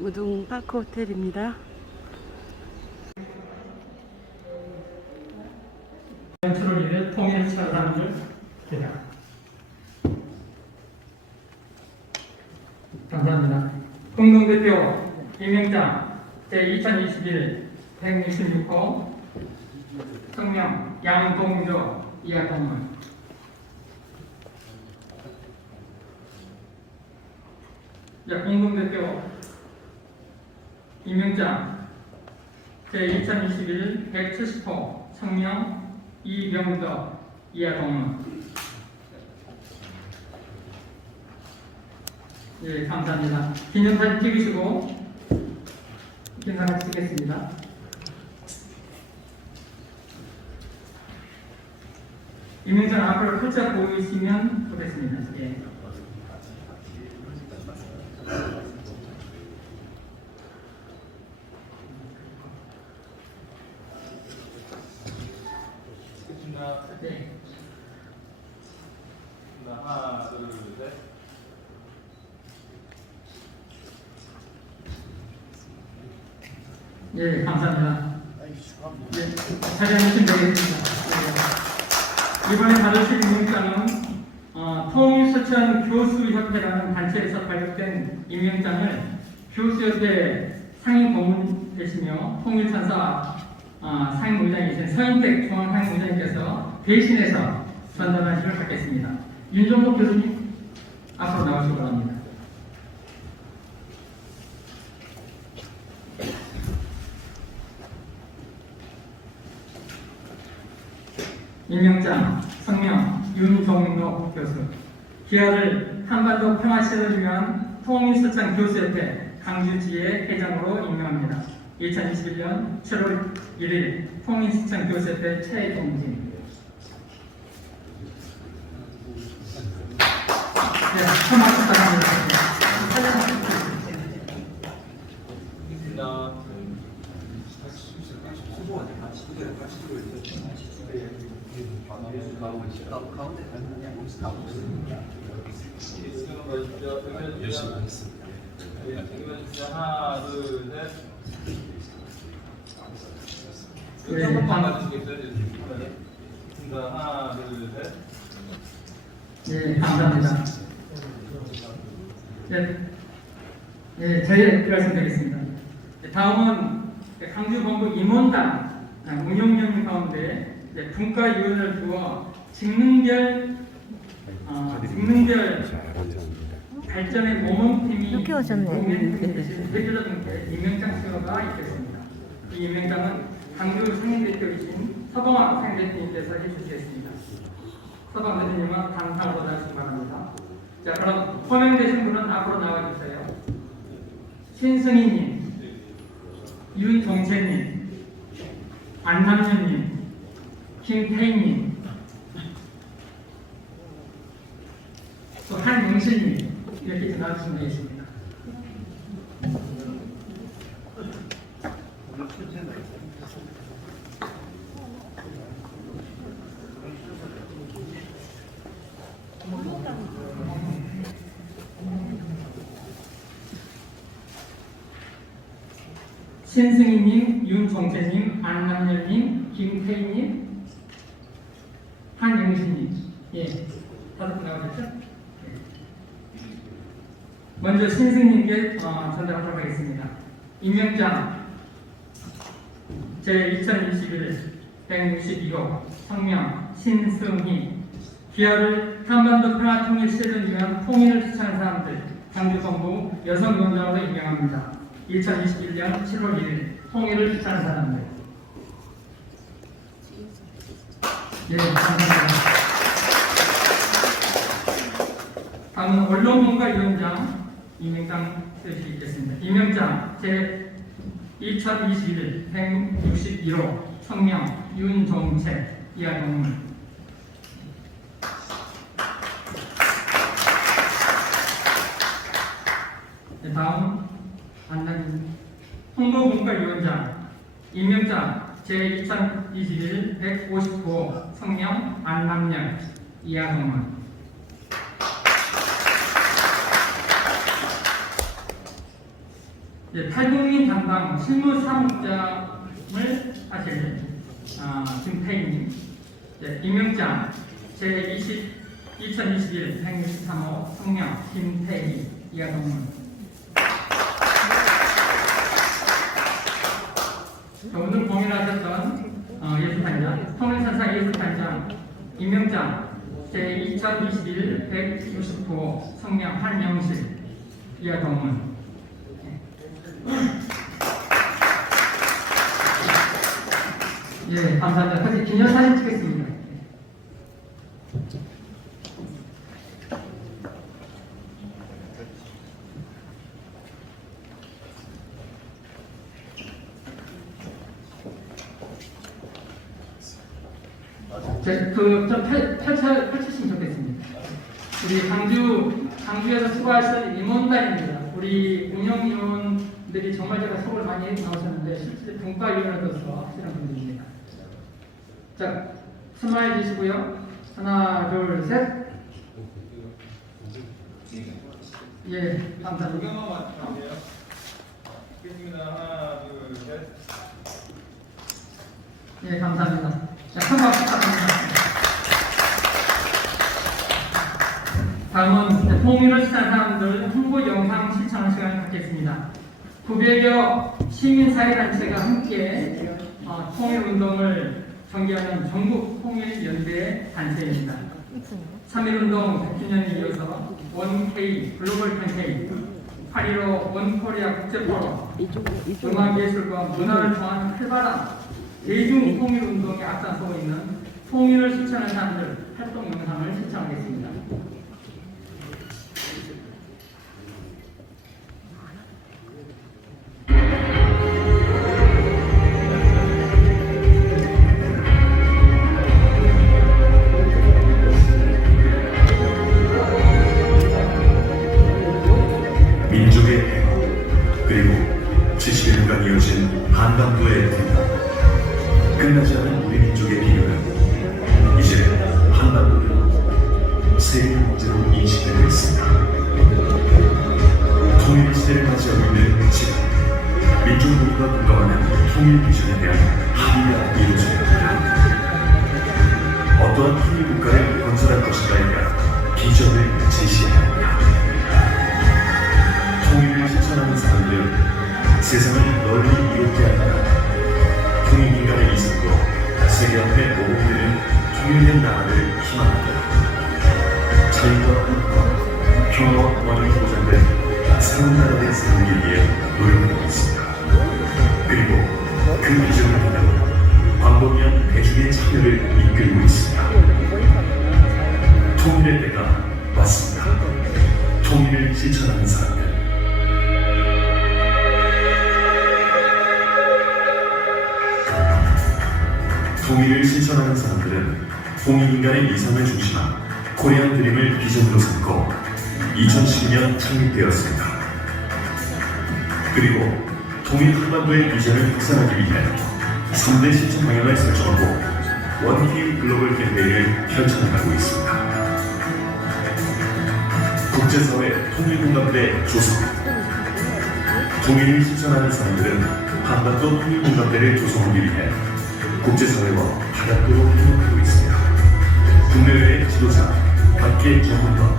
우둥파크 호텔입니다. 트롤리를 통일 사람들 대장. 감사합니다. 공동대표 임명장 제2021 166호 성명 양동조 이하동문. 공동대표 임명장 제2021 170호 성명 이병덕 이하동문. 예, 감사합니다. 기념사진 찍으시고 기념사진 찍겠습니다. 임명장 앞으로 살짝 보이시면 좋겠습니다. 예. 네. 하나, 둘, 셋. 예, 감사합니다. 예, 자리하시면 되겠습니다. 예. 이번에 받으실 임명장은 통일서천 교수협회라는 단체에서 발급된 임명장을 교수협회 상임 고문되시며 통일찬사 상임의장이신 서인택 중앙상임의장님께서 대신해서 전달하시도록 하겠습니다. 윤종국 교수님 앞으로 나오시기 바랍니다. 임명장 성명 윤종록 교수. 기하를 한반도 평화 실현을 위한 통일서천 교수협회 강주지회 회장으로 임명합니다. 2021년 7월 1일 통일서천 교수협회 최동진. 네, 참석 부탁드립니다. 열심히 하겠습니다. 하나, 둘, 셋. 조금만 가주시겠어요? 하나, 둘, 셋. 네, 감사합니다. 네, 저희 말씀드리겠습니다. 다음은 강주본부 임원단 운영위원 가운데 분과위원을 두어 직능별 발전의 모범팀이 이렇게 오셨네. 대표자분께 임명장 수여가 있겠습니다. 이 임명장은 강주 상임대표이신 서봉학 상임대표님께서 해주시겠습니다. 서봉 대표님은 감사하고 나시기 바랍니다. 자, 그럼 호명되신 분은 앞으로 나와주세요. 신승희님, 윤종채님, 안남윤님, 김태희님, 또 한영실님 이렇게 전화주시면 되겠습니다. 신승희님, 윤종채님, 안남열님, 김태희님, 한영신님. 예, 다섯 분 나오셨죠? 먼저 신승님께 전달하도록 하겠습니다. 임명장 제2021 162호 성명 신승희. 기하를 한반도 평화통일 실현을 위한 통일을 주창한 사람들 강주본부 여성위원장으로 임명합니다. 2021년 7월 1일 통일을 주창한 사람들. 예, 감사합니다. 다음은 언론문화위원장 임명장 쓰실 있겠습니다. 임명장 제2021 161호 성명 윤종채 이하동문. 다음 안남윤 홍보문과위원장 임명장 제2021 159호 성명 안남열 이하동문. 탈북민 담당 실무사무장을 하실 김태희님, 임명장 제2021 163호 성명 김태희 이하동문. 오늘 공연하셨던 예술단장, 통일선상 예술단장 임명장 제2021 169호 성명 한영실 이하동문. 예, 감사합니다. 같이 기념사진 찍겠습니다. 좀 펼치시면 좋겠습니다. 우리 광주에서 수고하시던 임원단입니다. 우리 운영위원들이 정말 제가 수고를 많이 나오셨는데 실제 분과위원으로서 하시는 분들입니다. 자, 스마일 주시고요. 하나, 둘, 셋. 예, 감사합니다. 구경만 마치면 있겠습니다. 하나, 둘, 셋. 예, 감사합니다. 자, 큰 박수 부탁드립니다. 다음은 통일을 시작한 사람들 홍보 영상 시청 시간을 갖겠습니다. 900여 시민사회단체가 함께 통일운동을 전개하는 전국 통일연대 단체입니다. 3.1운동 100주년에 이어서 1K 글로벌 캠페인 8.15 원코리아 국제포럼 음악예술과 문화를 통한 활발한 대중 통일운동에 앞장서고 있는 통일을 실천하는 사람들 활동 영상을 시청하겠습니다. 민족의 해방, 그리고 70년간 이어진 한반도의 분단, 끝나지 않은 우리 민족의 비극은 이제 한반도는 세계 문제로 인식되고 있습니다. 통일 시대를 맞이하고 있는 지금, 민족 모두가 공감하는 통일 비전에 대한 합의가 이루어져야 합니다. 어떠한 통일 국가를 건설할 것인가에 대한 비전을 제시해야 합니다. 통일을 실천하는 사람들은 세상을 널리 이롭게 합니다. 통일민간의 이승으로 세계 앞에 모범되는 통일된 나라를 희망합니다. 자유와 평화, 평화와 번영이 보장된 새로운 나라를 세우기 위해 노력하고 있습니다. 그리고 그 비전을 바탕으로 광범위한 대중의 참여를 이끌고 있습니다. 통일의 때가 왔습니다. 통일을 실천하는 사람들, 통일을 실천하는 사람들은 통일인간의 이상을 중심한 코리안 드림을 비전으로 삼고 2012년 창립되었습니다. 그리고 통일 한반도의 비전을 확산하기 위해 3대 실천 방향을 설정하고 원케이 글로벌 캠페인을 펼쳐나가고 있습니다. 국제사회 통일공감대 조성. 통일을 실천하는 사람들은 한반도 통일공감대를 조성하기 위해 국제사회와 다각도로 협력하고 있습니다. 국내외의 지도자, 각계 전문가,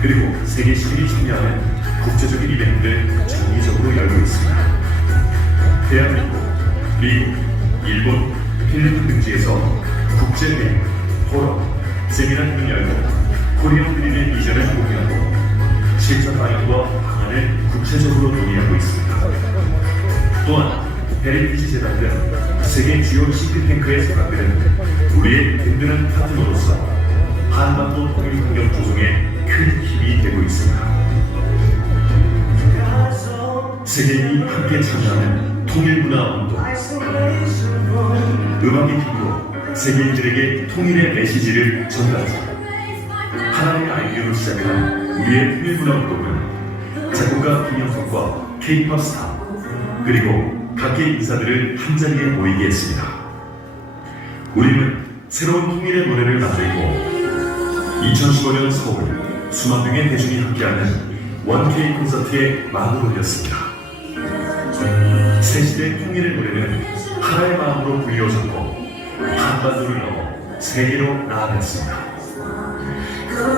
그리고 세계 시민이 참여하는 국제적인 이벤트를 장기적으로 열고 있습니다. 대한민국, 미국, 일본, 필리핀 등지에서 국제회의, 포럼, 세미나 등을 열고 코리안 드림의 비전을 공유하고 실천 방향과 방안을 구체적으로 논의하고 있습니다. 또한 헤리티지 재단 등 세계 주요 싱크탱크의 소각들은 우리의 든든한 파트너로서 한반도 통일 환경 조성에 큰 힘이 되고 있습니다. 세계인이 함께 참여하는 통일문화운동, 음악의 힘으로 세계인들에게 통일의 메시지를 전달하자. 하나의 아이디어로 시작한 우리의 통일문화운동은 작곡가 김영석과 K-POP 스타 그리고 각계 인사들을 한자리에 모이게 했습니다. 우리는 새로운 통일의 노래를 만들고 2015년 서울 수만 명의 대중이 함께하는 원케이 콘서트에 막을 올렸습니다. 새시대 통일의 노래는 하나의 마음으로 불려졌고 한반도를 넘어 세계로 나아갔습니다.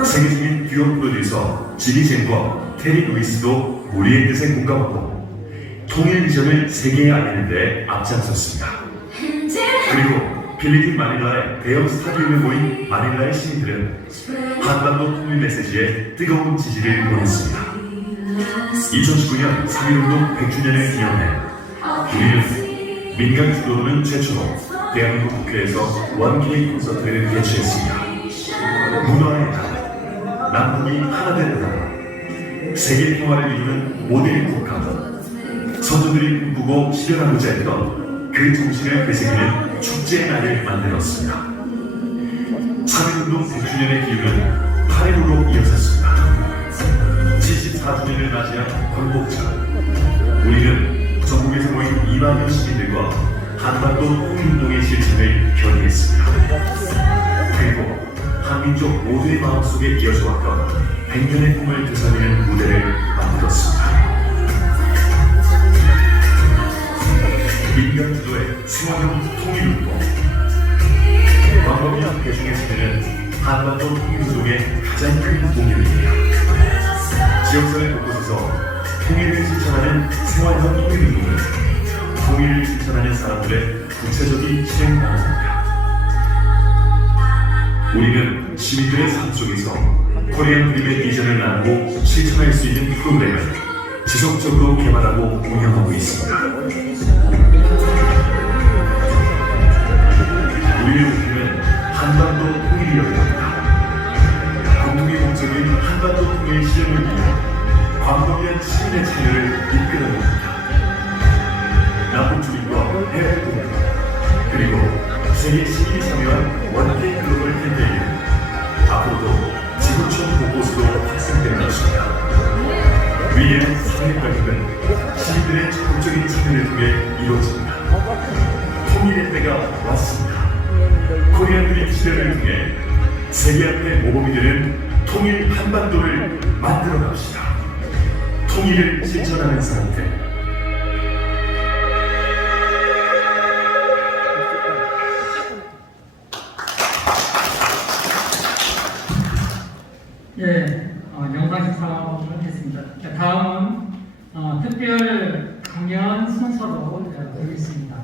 세계적인 듀오 프로듀서 지리 젠과 테리 루이스도 우리의 뜻에 공감하고 통일 비전을 세계에 알리는 데 앞장섰습니다. 그리고 필리핀 마닐라의 대형 스타디움에 모인 마닐라의 시민들은 한반도 통일 메시지에 뜨거운 지지를 보냈습니다. 2019년 3.1운동 100주년을 기념해 우리는 민간 주도로는 최초로 대한민국 국회에서 1K 콘서트를 개최했습니다. 문화의 날, 남북이 하나 되는 나라, 세계 평화를 이루는 모델 국가, 선조들이 꿈꾸고 실현하고자 했던 그 정신을 되새기는 축제의 날을 만들었습니다. 3.1운동 100주년의 기운은 8.15로 이어졌습니다. 74주년을 맞이한 광복절, 우리는 전국에서 모인 2만여 시민들과 한반도 통일운동의 실천을 결의했습니다. 그리고 한민족 모두의 마음속에 이어져 왔던 100년의 꿈을 되살리는 무대를 만들었습니다. 민간 주도의 생활형 통일운동, 광복이나 대중의 세대는 한반도 통일운동의 가장 큰 동력입니다. 지역사회 곳곳에서 통일을 실천하는 생활형 통일운동은 통일을 실천하는 사람들의 구체적인 실행 방법입니다. 우리는 시민들의 삶 속에서 코리안 드림의 비전을 나누고 실천할 수 있는 프로그램을 지속적으로 개발하고 운영하고 있습니다. 우리의 목표는 한반도 통일이었습니다. 공동의 목적인 한반도 통일 실현을 위해 광범위한 시민의 참여를 이끌어냅니다. 남북주민과 해외 동맹, 그리고 세계 시민이 참여한 원케이 글로벌 캠페인은 앞으로도 지구촌 곳곳으로 확산될 것입니다. 위의 사회 발전은 시민들의 적극적인 참여를 통해 이루어집니다. 통일의 때가 왔습니다. 코리안 드림 시대를 통해 세계 앞에 모범이 되는 통일 한반도를 만들어 갑시다. 통일을 실천하는 사람들. 예, 영상 식사를 했습니다. 다음은 특별 강연 순서로 드리겠습니다.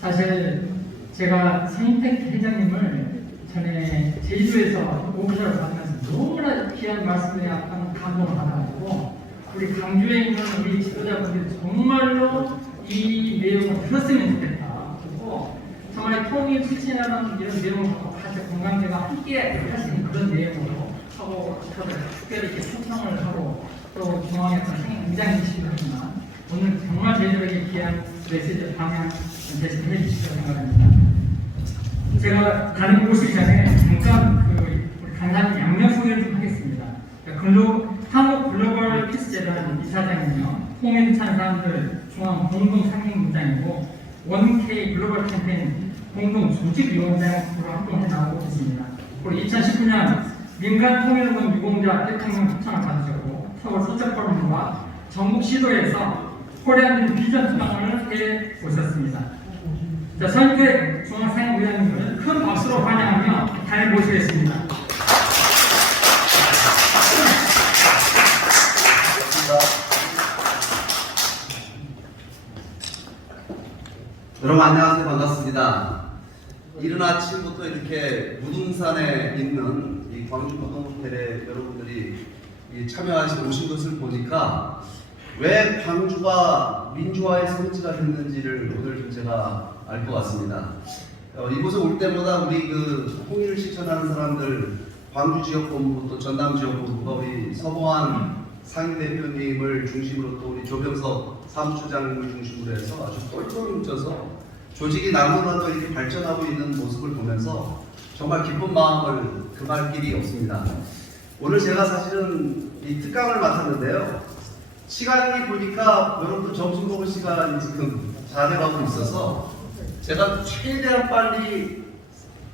사실 제가 생택 회장님을 전에 제주에서 오피셜을 받으면서 너무나 귀한 말씀에 약간 감동을 받아가지고 우리 강주에 있는 우리 지도자분들이 정말로 이 내용을 들었으면 좋겠다. 그리고 정말 통일 실천하는 이런 내용을 갖고 같이 공감대가 함께 할 수 있는 그런 내용으로 하고 저도 특별히 이렇게 초청을 하고 또 중앙에서 굉장히시기도 하지만 오늘 정말 제주에게 귀한 메시지 방향 제시를 해주시라고 생각합니다. 제가 다른 곳이기 전에 잠깐 우리 강사님 양력 소개를 좀 하겠습니다. 한국 글로벌 피스재단 이사장이며 통일 찬 사람들 중앙 공동 상임부장이고 1K 글로벌 캠페인 공동 조직위원장으로 활동해 나오고 있습니다. 그리고 2019년 민간 통일운동 유공자 대통령 초청을 받으셨고 서울 서초포럼과 전국 시도에서 코리안 비전 투강을 해 오셨습니다. 자, 선교회 중앙상임위원님을 큰 박수로 환영하며 잘 모시겠습니다. 여러분 안녕하세요. 반갑습니다. 이른 아침부터 이렇게 무등산에 있는 이 광주 고등호텔에 여러분들이 참여하시고 오신 것을 보니까 왜 광주가 민주화의 성지가 됐는지를 오늘 좀 제가 알 것 같습니다. 이곳에 올 때마다 우리 그 통일을 실천하는 사람들, 광주 지역본부 또 전남 지역본부가 우리 서봉환 상임대표님을 중심으로 또 우리 조병석 사무처장님을 중심으로 해서 아주 똘똘 뭉쳐서 조직이 나무라도 이렇게 발전하고 있는 모습을 보면서 정말 기쁜 마음을 금할 길이 없습니다. 오늘 제가 사실은 이 특강을 맡았는데요. 시간이 보니까 여러분들 점심 먹을 시간이 지금 다 돼가고 있어서 제가 최대한 빨리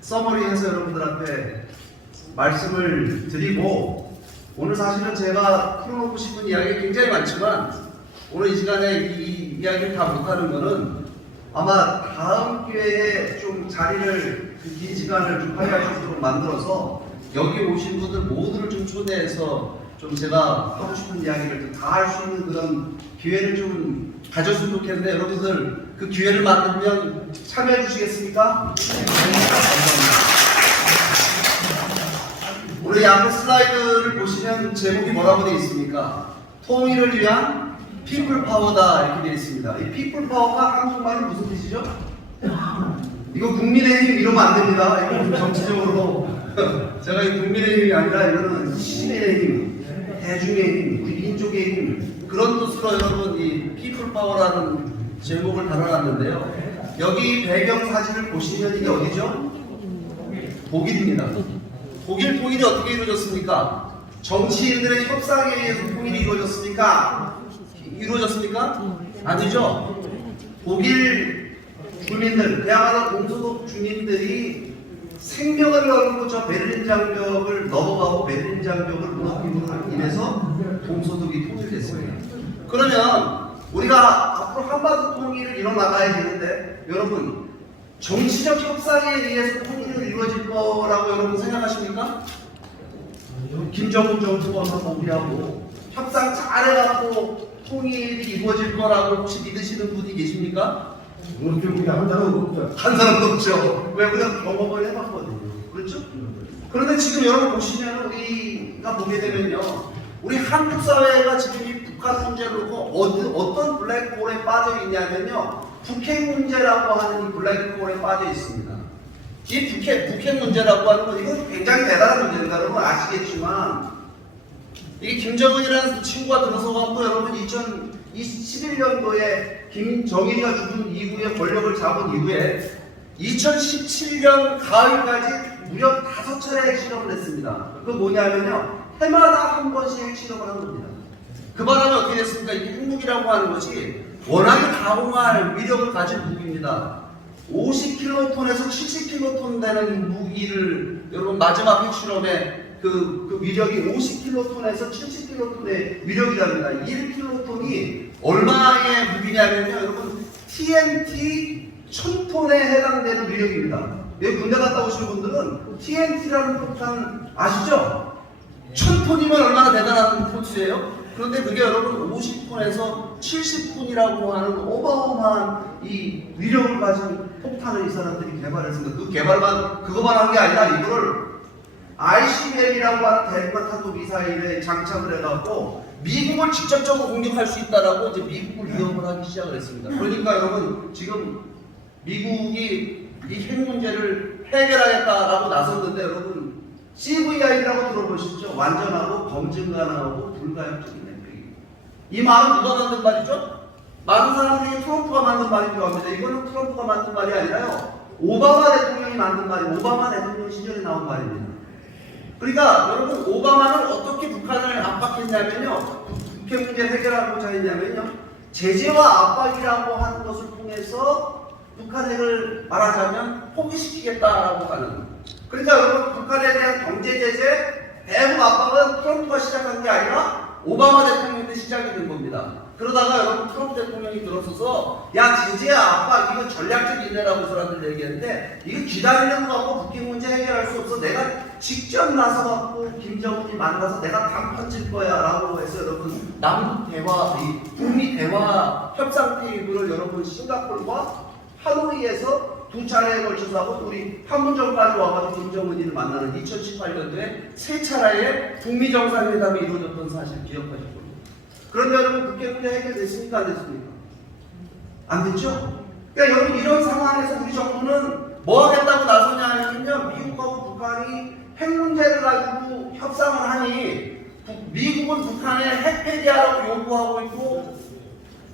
서머리해서 여러분들 앞에 말씀을 드리고 오늘 사실은 제가 풀어놓고 싶은 이야기가 굉장히 많지만 오늘 이 시간에 이 이야기를 다 못하는 거는 아마 다음 기회에 좀 자리를 긴 시간을 좀 활용할 수 있도록 만들어서 여기 오신 분들 모두를 좀 초대해서 좀 제가 하고 싶은 이야기를 다 할 수 있는 그런 기회를 좀 가졌으면 좋겠는데 여러분들 그 기회를 만들면 참여해 주시겠습니까? 감사합니다. 우리 앞에 슬라이드를 보시면 제목이 뭐라고 되어 있습니까? 통일을 위한 피플 파워다 이렇게 되어 있습니다. 이 피플 파워가 한국말이 무슨 뜻이죠? 이거 국민의힘 이러면 안 됩니다. 이거 정치적으로 제가 이 국민의힘이 아니라 이거는 시민의 힘, 대중의 힘, 우리 민족의 힘 그런 뜻으로 여러분 이 피플 파워라는 제목을 달아놨는데요. 여기 배경 사진을 보시면 이게 어디죠? 독일입니다. 독일 통일이 어떻게 이루어졌습니까? 정치인들의 협상에 의해서 통일이 이루어졌습니까? 아니죠. 독일 주민들, 그야말로 동서독 주민들이 생명을 걸고 저 베를린 장벽을 넘어가고 베를린 장벽을 무너뜨림으로 인해서 동서독이 통일됐습니다. 그러면 우리가 앞으로 한반도 통일을 이뤄나가야 되는데 여러분 정치적 협상에 의해서 통일이 이루어질 거라고 여러분 생각하십니까? 김정은 정부가 포기하고 협상 잘해갖고 통일이 이루어질 거라고 혹시 믿으시는 분이 계십니까? 한 사람도 없죠. 한 사람도 없죠. 왜 우리가 경험을 해봤거든요. 그렇죠? 그런데 지금 여러분 보시면 우리가 보게 되면요, 우리 한국 사회가 지금 이 북한 문제를 놓고 어떤 블랙홀에 빠져 있냐면요, 북핵 문제라고 하는 이 블랙홀에 빠져 있습니다. 이 북핵 문제라고 하는 건 이건 굉장히 대단한 문제입니다. 여러분 아시겠지만 이게 김정은이라는 친구가 들어서 갖고 여러분 2011년도에 김정일이가 죽은 이후에 권력을 잡은 이후에 2017년 가을까지 무려 5차례 핵실험을 했습니다. 그거 뭐냐면요, 해마다 한 번씩 핵실험을 한 겁니다. 그 바람에 어떻게 됐습니까? 이게 핵무기라고 하는 것이 워낙에 가공할 위력을 가진 무기입니다. 50킬로톤에서 70킬로톤 되는 무기를 여러분 마지막 핵실험에 그 위력이 50킬로톤에서 70킬로톤의 위력이랍니다. 1킬로톤이 얼마의 무기냐면요, 여러분 TNT 1000톤에 해당되는 위력입니다. 여기 군대 갔다 오신 분들은 TNT라는 폭탄 아시죠? 1000톤이면 얼마나 대단한 포스예요? 그런데 그게 여러분 50톤에서 70톤이라고 하는 어마어마한 이 위력을 가진 폭탄을 이 사람들이 개발했습니다. 그 개발만 그거만 한 게 아니라 이거를 ICBM이라고 하는 대륙간 탄도 미사일에 장착을 해갖고 미국을 직접적으로 공격할 수 있다라고 이제 미국을 위협을 하기 시작을 했습니다. 그러니까 여러분 지금 미국이 이 핵 문제를 해결하겠다라고 나섰는데 여러분 CVI라고 들어보셨죠? 완전하고 검증 가능하고 불가역적인 핵兵. 이 말은 누가 만든 말이죠? 많은 사람들이 트럼프가 만든 말인 줄 압니다. 이거는 트럼프가 만든 말이 아니라요, 오바마 대통령이 만든 말이에요. 오바마 대통령 시절에 나온 말입니다. 그러니까 여러분 오바마는 어떻게 북한을 압박했냐면요, 북핵 문제를 해결하고자 했냐면요, 제재와 압박이라고 하는 것을 통해서 북한 핵을 말하자면 포기시키겠다라고 하는. 그러니까 여러분 북한에 대한 경제 제재 대북 압박은 트럼프가 시작한 게 아니라 오바마 대통령 때 시작이 된 겁니다. 그러다가 여러분 트럼프 대통령이 들어서서 야 제재야 압박 이건 전략적 인내라고 사람들 얘기했는데 이거 기다리는 거 갖고 북핵 문제 해결할 수 없어, 내가 직접 나서 갖고 김정은이 만나서 내가 단판 칠 거야 라고 해서 여러분 남북 대화, 이 북미 대화 협상 테이블을 여러분 싱가포르와 하노이에서 2차례에 걸쳐서 하고 우리 판문점까지 와가지고 김정은이를 만나는 2018년도에 3차례의 북미 정상회담이 이루어졌던 사실 기억하실 겁니다. 그런데 여러분 북핵 문제 해결됐습니까? 안 됐습니까? 안 됐죠? 그러니까 여러분 이런 상황에서 우리 정부는 뭐 하겠다고 나서냐 하면요, 미국하고 북한이 핵 문제를 가지고 협상을 하니 미국은 북한에 핵 폐기하라고 요구하고 있고,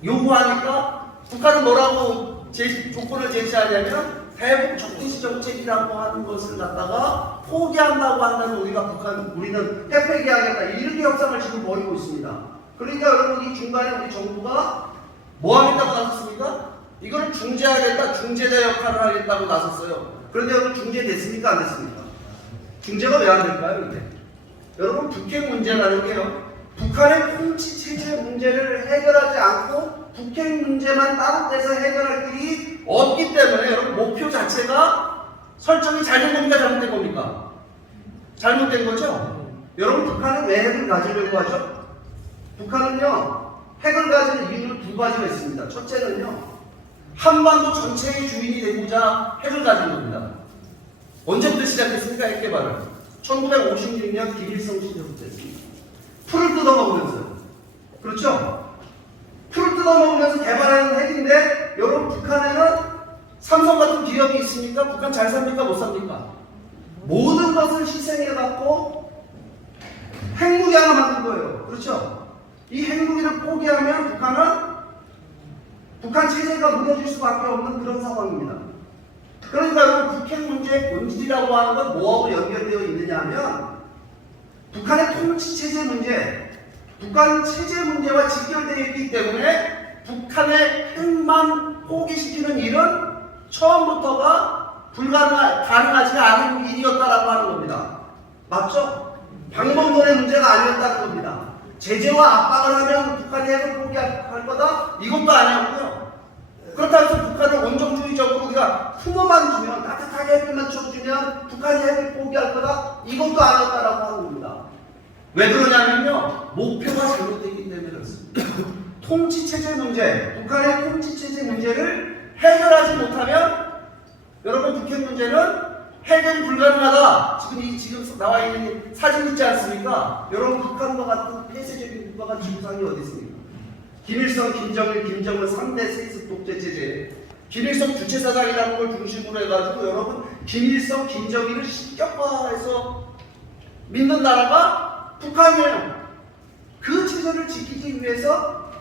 요구하니까 북한은 뭐라고 조건을 제시하냐면 대북 적대시 정책이라고 하는 것을 갖다가 포기한다고 한다면 우리는 핵 폐기하겠다, 이렇게 협상을 지금 벌이고 있습니다. 그러니까 여러분 이 중간에 우리 정부가 뭐 하겠다고 나섰습니까? 이걸 중재하겠다, 중재자 역할을 하겠다고 나섰어요. 그런데 여러분 중재됐습니까? 안 됐습니까? 중재가 왜 안 될까요? 이게 여러분 북핵 문제라는 게요, 북한의 통치 체제 문제를 해결하지 않고 북핵 문제만 따로 떼서 해결할 길이 없기 때문에 여러분 목표 자체가 설정이 잘 된 겁니까? 잘못된 겁니까? 잘못된 거죠? 여러분 북한은 왜 핵을 가지려고 하죠? 북한은요 핵을 가지는 이유는 두 가지가 있습니다. 첫째는요 한반도 전체의 주인이 되고자 핵을 가진 겁니다. 언제부터 시작했습니까? 핵 개발을? 1956년 김일성 시대부터 했습니다. 풀을 뜯어먹으면서요. 그렇죠? 풀을 뜯어먹으면서 개발하는 핵인데 여러분 북한에는 삼성 같은 기업이 있습니까? 북한 잘 삽니까? 못 삽니까? 모든 것을 희생해갖고 핵무기 하나 만든 거예요. 그렇죠? 이 핵무기를 포기하면 북한 체제가 무너질 수밖에 없는 그런 상황입니다. 그러니까 여러분 북핵 문제의 본질이라고 하는 건 뭐하고 연결되어 있느냐 하면 북한의 통치체제 문제, 북한 체제 문제와 직결되어 있기 때문에 북한의 핵만 포기시키는 일은 처음부터가 가능하지 않은 일이었다라고 하는 겁니다. 맞죠? 방법론의 문제가 아니었다는 겁니다. 제재와 압박을 하면 북한이 핵을 포기할 거다? 이것도 아니었고요. 그렇다고 해서 북한을 원정주의적으로 우리가 품어만 주면 따뜻하게 핵만 쳐주면 북한이 핵을 포기할 거다? 이것도 아니었다라고 하는 겁니다. 왜 그러냐면요. 목표가 잘못되기 때문에 그렇습니다. 통치체제 문제, 북한의 통치체제 문제를 해결하지 못하면 여러분 북핵 문제는 해결이 불가능하다. 지금 나와 있는 사진 있지 않습니까? 여러분 북한과 같은 폐쇄적인 국가가 지구상에 어디 있습니까? 김일성, 김정일, 김정은 3대 세습 독재 체제. 김일성 주체사상이라는 걸 중심으로 해가지고 여러분 김일성, 김정일을 신격화해서 믿는 나라가 북한이에요. 그 체제를 지키기 위해서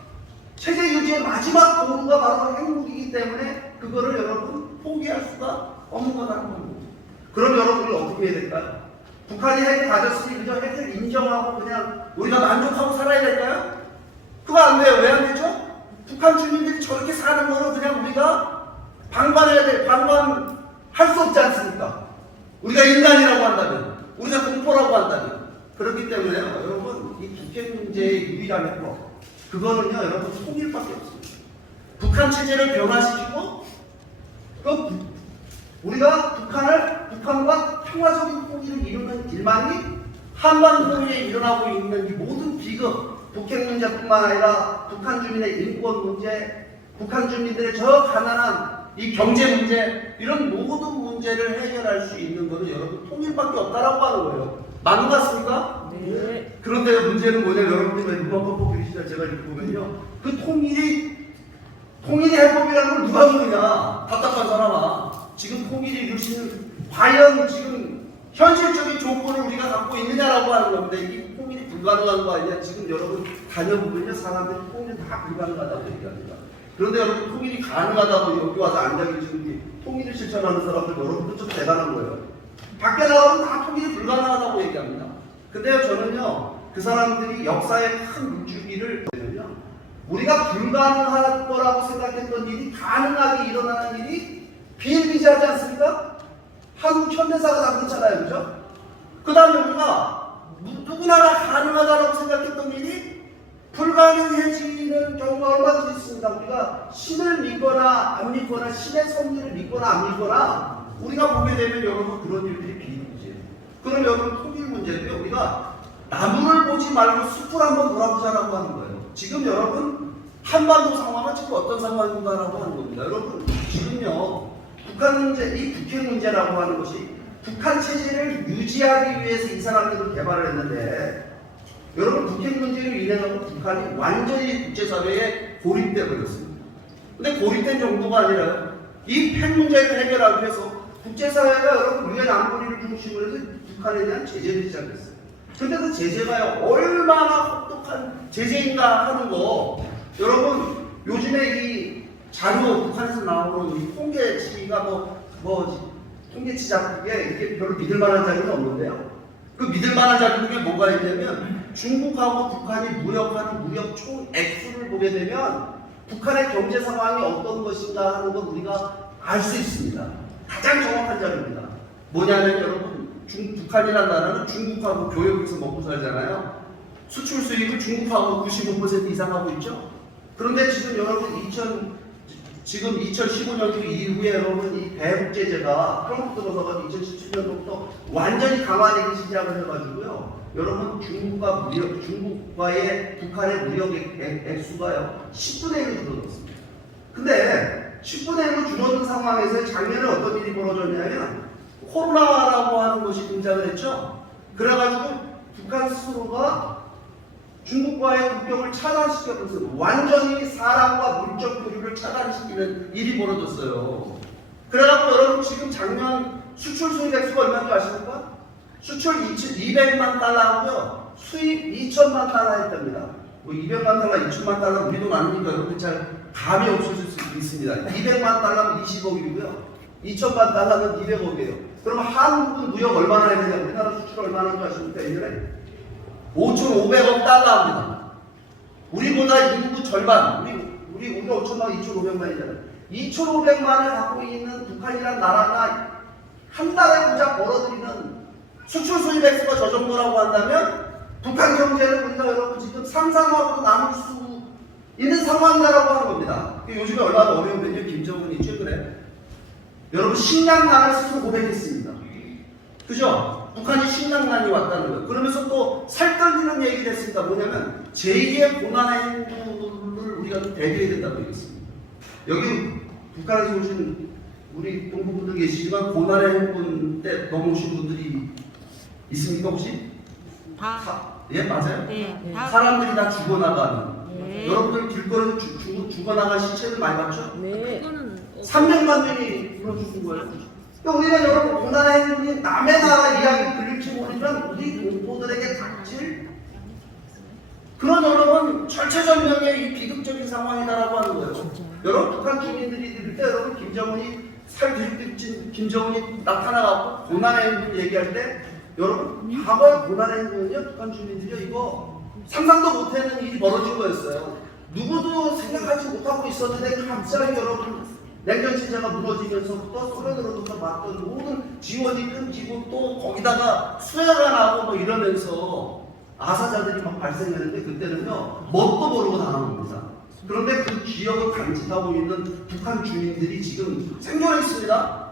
체제 유지의 마지막 도구가 바로 핵무기이기 때문에 그거를 여러분 포기할 수가 없는 거라는 겁니다. 그럼 여러분을 어떻게 해야 될까요? 북한이 핵을 가졌으니 그저 핵을 인정하고 그냥 우리가 만족하고 살아야 될까요? 그거 안 돼요. 왜 안 되죠? 북한 주민들이 저렇게 사는 거로 그냥 우리가 방관해야 돼. 방관할 수 없지 않습니까? 우리가 인간이라고 한다면, 우리가 공포라고 한다면. 그렇기 때문에 여러분 이 북핵 문제의 유일한 해법 그거는요 여러분 통일밖에 없습니다. 북한 체제를 변화시키고 우리가 북한과 평화적인 통일을 이루는 길만이 한반도에 일어나고 있는 이 모든 비극, 북핵 문제뿐만 아니라 북한 주민의 인권 문제, 북한 주민들의 저 가난한 이 경제 문제, 이런 모든 문제를 해결할 수 있는 것은 여러분 통일밖에 없다라고 하는 거예요. 맞는 것 같습니까? 네. 그런데 문제는 뭐냐면 여러분들이 누가 뽑기 시절 제가 이렇게 보면요. 그 통일이 해법이라는 걸 누가 모르냐. 답답한 사람아. 지금 통일이 이룰 수 있는 과연 지금 현실적인 조건을 우리가 갖고 있느냐라고 하는 겁니다. 이게 통일이 불가능한 거 아니냐. 지금 여러분 다녀보면요. 사람들이 통일이 다 불가능하다고 얘기합니다. 그런데 여러분 통일이 가능하다고 여기 와서 앉아 계시는 통일을 실천하는 사람들 여러분도 좀 대단한 거예요. 밖에 나가면 다 통일이 불가능하다고 얘기합니다. 근데요 저는요 그 사람들이 역사의 큰 물줄기를 보면요 우리가 불가능할 거라고 생각했던 일이 가능하게 일어나는 일이 비일비재하지 않습니까? 한국 현대사가 다 그렇잖아요. 그죠? 그 다음에 우리가 누구나 다 가능하다고 생각했던 일이 불가능해지는 경우가 얼마든지 있습니다. 우리가 신을 믿거나 안 믿거나 신의 섭리를 믿거나 안 믿거나 우리가 보게 되면 여러분 그런 일들이 비일비재해요. 그럼 여러분 통일 문제도요 우리가 나무를 보지 말고 숲을 한번 돌아보자라고 하는 거예요. 지금 여러분 한반도 상황은 지금 어떤 상황인가라고 하는 겁니다. 여러분 지금요 북한 문제, 이 북핵 문제라고 하는 것이 북한 체제를 유지하기 위해서 이 사람들은 개발을 했는데 여러분 북핵 문제로 인해서 북한이 완전히 국제사회에 고립돼 버렸습니다. 근데 고립된 정도가 아니라 이 핵 문제를 해결하기 위해서 국제사회가 여러분 유엔 안보리를 중심으로 해서 북한에 대한 제재를 시작했어요. 근데 그 제재가 얼마나 혹독한 제재인가 하는 거 여러분 요즘에 이 자료 북한에서 나오는 이 통계치가 통계치 작품에 이렇게 별로 믿을 만한 자료는 없는데요. 그 믿을 만한 자료 중에 뭐가 있냐면 중국하고 북한이 무역하는 무역 총 액수를 보게 되면 북한의 경제 상황이 어떤 것인가 하는 건 우리가 알 수 있습니다. 가장 정확한 자료입니다. 뭐냐면 여러분 북한이라는 나라는 중국하고 교역해서 먹고 살잖아요. 수출 수입을 중국하고 95% 이상 하고 있죠. 그런데 지금 여러분 지금 2015년도 이후에 여러분 이 대북 제재가 트럼프 들어서가 2017년부터 완전히 강화되기 시작을 해가지고요. 여러분 중국과의 북한의 무역 액수가요 10분의 1로 줄어들었습니다. 근데 10분의 1로 줄어든 상황에서 작년에 어떤 일이 벌어졌냐면 코로나라고 하는 것이 등장을 했죠. 그래가지고 북한 스스로가 중국과의 국경을 차단시켜버렸어요. 완전히 사람과 물적 교류를 차단시키는 일이 벌어졌어요. 그래갖고 여러분 지금 작년 수출 수입 액수가 얼마인지 아십니까? 수출 200만 달러하고요. 수입 2천만 달러 했답니다. 뭐 200만 달러, 2천만 달러 우리 돈 아니니까 여러분 잘 감이 없으실 수 있습니다. 200만 달러면 20억이고요. 2천만 달러는 200억이에요. 그럼 한국 무역 얼마나 해야 되냐? 우리나라 수출 얼마나 하는지 아십니까? 1년에? 5,500억 달러입니다. 우리보다 인구 절반, 우리가 5천만, 2,500만이잖아요. 2,500만을 갖고 있는 북한이라는 나라가 한 달에 고작 벌어들이는 수출 수입 액수가 저 정도라고 한다면 북한 경제를 우리가 여러분 지금 상상하고도 남을 수 있는 상황이라고 하는 겁니다. 요즘에 얼마나 어려운데요. 김정은이 최근에 여러분 식량난을 스스로 고백했습니다. 그죠? 북한이 식량난이 왔다는 거예요. 그러면서 또 살떨리는 얘기를 했습니다. 뭐냐면 제2의 고난의 행보를 우리가 좀 대비해야 된다고 얘기했습니다. 여기 북한에서 오신 우리 동포분들 계시지만 고난의 행보 때 넘어오신 분들이 있습니까 혹시? 예 맞아요? 네. 사람들이 다 죽어나가는 네. 여러분들 길거리에서 죽어나간 시체를 많이 봤죠? 네. 300만 명이 불러 죽은 거예요. 그러니까 우리가 여러분 고난의 행운이 남의 나라 이야기 들릴지 모르지만 우리 동포들에게 닥칠 그런 여러분 철체절명의 이 비극적인 상황이다라고 하는 거예요. 여러분 북한 주민들이 들을 때 여러분 김정은이 나타나갖고 고난의 행운을 얘기할 때 여러분 과거의 고난의 행운은요 북한 주민들이요 이거 상상도 못하는 일이 벌어진 거였어요. 누구도 생각하지 못하고 있었는데 갑자기 여러분 냉전 체제가 무너지면서부터 소련으로부터 받던 모든 지원이 끊기고 또 거기다가 수해가 나고 뭐 이러면서 아사자들이 막 발생했는데 그때는요 뭣도 모르고 당한 겁니다. 그런데 그 기억을 간직하고 있는 북한 주민들이 지금 생존해 있습니다.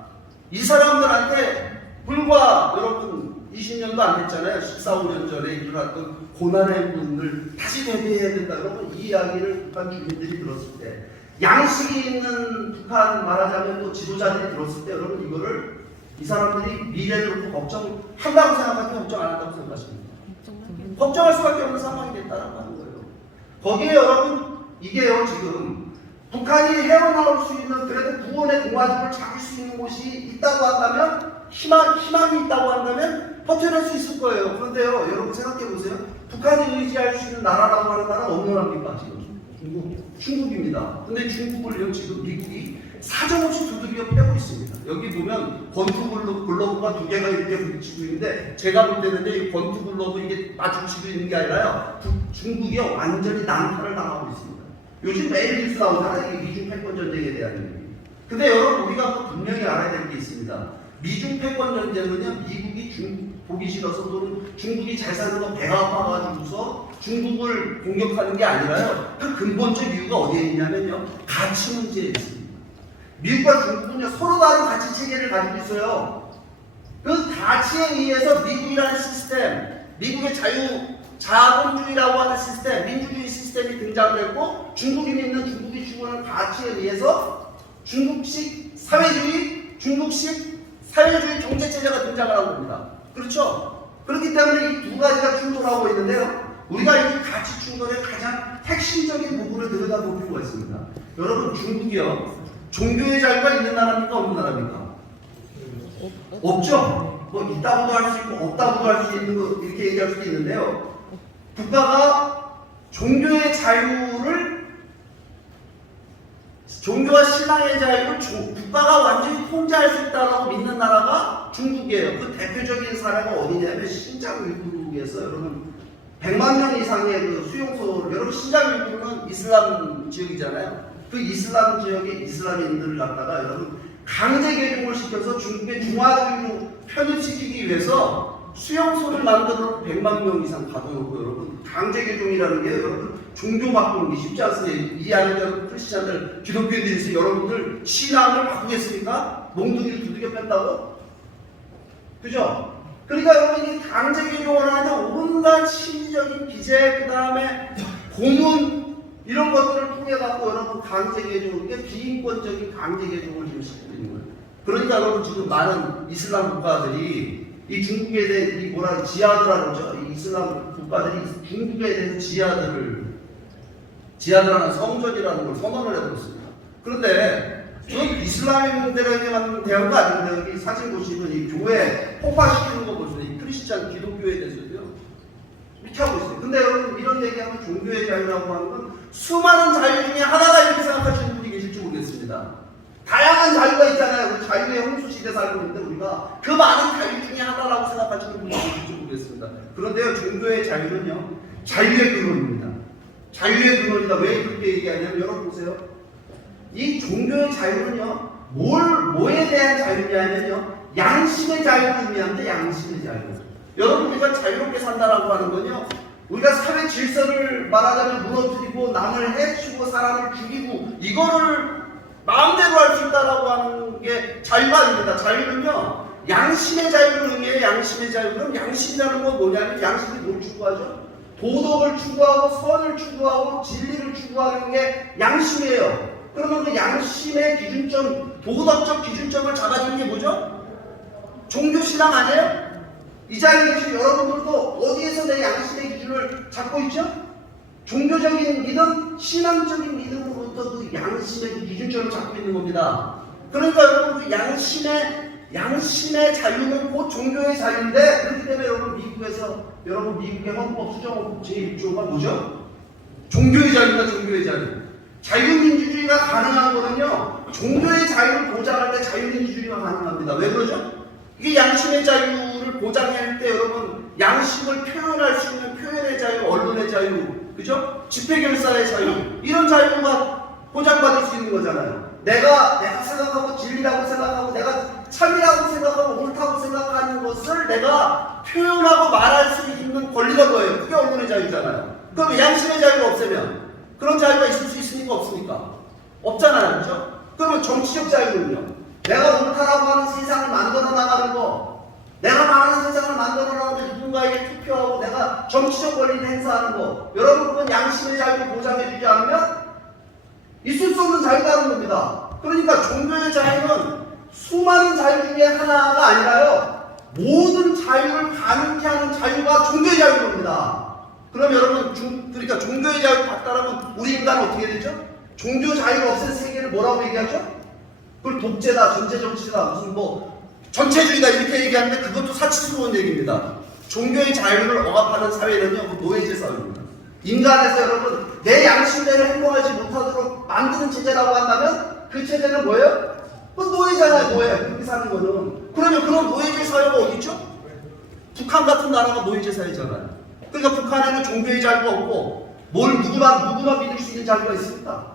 이 사람들한테 불과 여러분 20년도 안 됐잖아요. 14, 15년 전에 일어났던 고난의 분을 다시 대비해야 된다. 여러분 이 이야기를 북한 주민들이 들었을 때 양식이 있는 북한 말하자면 또 지도자들이 들었을 때 여러분 이거를 이 사람들이 미래를 놓고 걱정한다고 생각하면 걱정 안 한다고 생각하십니까? 걱정할 수밖에 없는 상황이 됐다라고 하는 거예요. 거기에 여러분 이게요 지금 북한이 헤어나올 수 있는 그래도 구원의 동화줄을 잡을 수 있는 곳이 있다고 한다면 희망이 있다고 한다면 버텨낼 수 있을 거예요. 그런데요 여러분 생각해 보세요. 북한이 의지할 수 있는 나라라고 하는 나라는 어느 나라입니까 지금? 중국입니다. 근데 중국을요 지금 미국이 사정없이 두들겨 패고 있습니다. 여기 보면 권투 글러브가 두 개가 이렇게 부딪히고 있는데 제가 볼 때는 이 권투 글러브 이게 마주치고 있는 게 아니라요 중국이 완전히 난타를 당하고 있습니다. 요즘 매일 뉴스 나오잖아요. 미중 패권 전쟁에 대한 얘기. 근데 여러분 우리가 분명히 알아야 될 게 있습니다. 미중 패권 전쟁은요 미국이 중국 보기 싫어서 또는 중국이 잘 사는 거 배가 아파가지고서 중국을 공격하는 게 아니라요. 그 근본적 이유가 어디에 있냐면요. 가치 문제에 있습니다. 미국과 중국은요 서로 다른 가치 체계를 가지고 있어요. 그 가치에 의해서 미국이라는 시스템, 미국의 자본주의라고 하는 시스템, 민주주의 시스템이 등장을 했고 중국이 믿는 중국이 추구하는 가치에 의해서 중국식 사회주의 경제체제가 등장을 한 겁니다. 그렇죠? 그렇기 때문에 이 두 가지가 충돌하고 있는데요. 우리가 이 가치 충돌의 가장 핵심적인 부분을 들여다볼 필요가 있습니다. 여러분 중국이요. 종교의 자유가 있는 나라입니까? 없는 나라입니까? 없죠? 뭐 있다고도 할 수 있고 없다고도 할 수 있는 거 이렇게 얘기할 수도 있는데요. 국가가 종교의 자유를 종교와 신앙의 자유를 국가가 완전히 통제할 수 있다고 믿는 나라가 중국이에요. 그 대표적인 사례가 어디냐면 신장 uyghur에서 여러분 100만 명 이상의 그 수용소를 여러분 신장 uyghur은 이슬람 지역이잖아요. 그 이슬람 지역의 이슬람인들을 갖다가 여러분 강제 개종을 시켜서 중국의 중화주의로 편입시키기 위해서 수용소를 만들어 100만 명 이상 가둬놓고 여러분 강제개종이라는 게 여러분 종교 바꾸는 게 쉽지 않습니다. 이 안에 여러분 크리스찬들, 기독교인들이 여러분들 신앙을 바꾸겠습니까? 몽둥이를 두들겨 뺀다고? 그죠? 그러니까 여러분 이 강제개종을 하는 온갖 심리적인 기재, 그 다음에 고문 이런 것들을 통해 갖고 여러분 강제개종을, 이게 비인권적인 강제개종을 지금 시키고 있는 거예요. 그러니까 여러분 지금 많은 이슬람 국가들이 이 중국에 대해 이 뭐라 지하드라고 그러죠? 이 이슬람 국가들이 중국에 대해서 지하드라는 성전이라는 걸 선언을 해버렸습니다. 그런데 전 이슬람인들에게만 대한 거 아닌데 여기 사진 보시면 이 교회 폭파시키는 거 보시면 이 크리스찬 기독교에 대해서도요 이렇게 하고 있어요. 근데 여러분 이런 얘기하면 종교의 자유라고 하는 건 수많은 자유 중에 하나가 이렇게 생각하시는 분이 계실지 모르겠습니다. 다양한 자유가 있잖아요. 우리 자유의 홍수시대 살고 있는데 우리가 그 많은 자유 중에 하나라고 생각하시는 분이 계실지 모르겠습니다. 그런데요, 종교의 자유는요, 자유의 근원입니다. 자유의 근원이다. 왜 그렇게 얘기하냐면, 여러분 보세요. 이 종교의 자유는요, 뭐에 대한 자유냐면요, 양심의 자유를 의미하는데, 양심의 자유. 여러분, 우리가 자유롭게 산다라고 하는 건요, 우리가 사회 질서를 말하자면 무너뜨리고, 남을 해치고, 사람을 죽이고, 이거를 마음대로 할 수 있다라고 하는 게 자유가 아닙니다. 자유는요, 양심의 자유를 의미해요. 양심의 자유. 그럼 양심이라는 건 뭐냐면, 양심이 뭘 추구하죠? 도덕을 추구하고, 선을 추구하고, 진리를 추구하는 게 양심이에요. 그러면 그 양심의 기준점, 도덕적 기준점을 잡아주는 게 뭐죠? 종교신앙 아니에요? 이 자리에 계신 여러분들도 어디에서 내 양심의 기준을 잡고 있죠? 종교적인 믿음, 신앙적인 믿음으로부터 그 양심의 기준점을 잡고 있는 겁니다. 그러니까 여러분 그 양심의 자유는 곧 종교의 자유인데, 그렇기 때문에 여러분 미국의 헌법 수정헌법 제1조가 뭐죠? 종교의 자유입니다. 종교의 자유. 자유민주주의가 가능한 거는요, 종교의 자유를 보장할 때 자유민주주의가 가능합니다. 왜 그러죠? 이게 양심의 자유를 보장할 때 여러분 양심을 표현할 수 있는 표현의 자유, 언론의 자유, 그죠? 집회결사의 자유, 이런 자유가 보장받을 수 있는 거잖아요. 내가 생각하고 진리라고 생각하고 내가 참이라고 생각하고 옳다고 생각하는 것을 내가 표현하고 말할 수 있는 권리가 뭐예요? 그게 언론의 자유잖아요. 그럼 양심의 자유가 없으면 그런 자유가 있을 수 있습니까? 없습니까? 없잖아요. 그죠? 그러면 정치적 자유는요? 내가 옳다라고 하는 세상을 만들어 나가는 거, 내가 말하는 세상을 만들어 나가는데 누군가에게 투표하고 내가 정치적 권리를 행사하는 거, 여러분 그건 양심의 자유를 보장해주지 않으면 있을 수 없는 자유라는 겁니다. 그러니까 종교의 자유는 수많은 자유 중에 하나가 아니라요, 모든 자유를 가능케 하는 자유가 종교의 자유인 겁니다. 그럼 여러분, 그러니까 종교의 자유를 받다라면 우리 인간은 어떻게 되죠? 종교 자유가 없앤 세계를 뭐라고 얘기하죠? 그걸 독재다, 전체정치다, 무슨 전체주의다 이렇게 얘기하는데 그것도 사치스러운 얘기입니다. 종교의 자유를 억압하는 사회는요, 노예제 사회입니다. 인간에서 여러분 내 양심대로 행동하지 못하도록 만드는 체제라고 한다면 그 체제는 뭐예요? 노예잖아요. 노예. 그렇게 사는 거는. 그러면 그런 노예제 사회가 어디 있죠? 북한 같은 나라가 노예제 사회잖아요. 그러니까 북한에는 종교의 자유가 없고 누구만 믿을 수 있는 자유가 있습니까?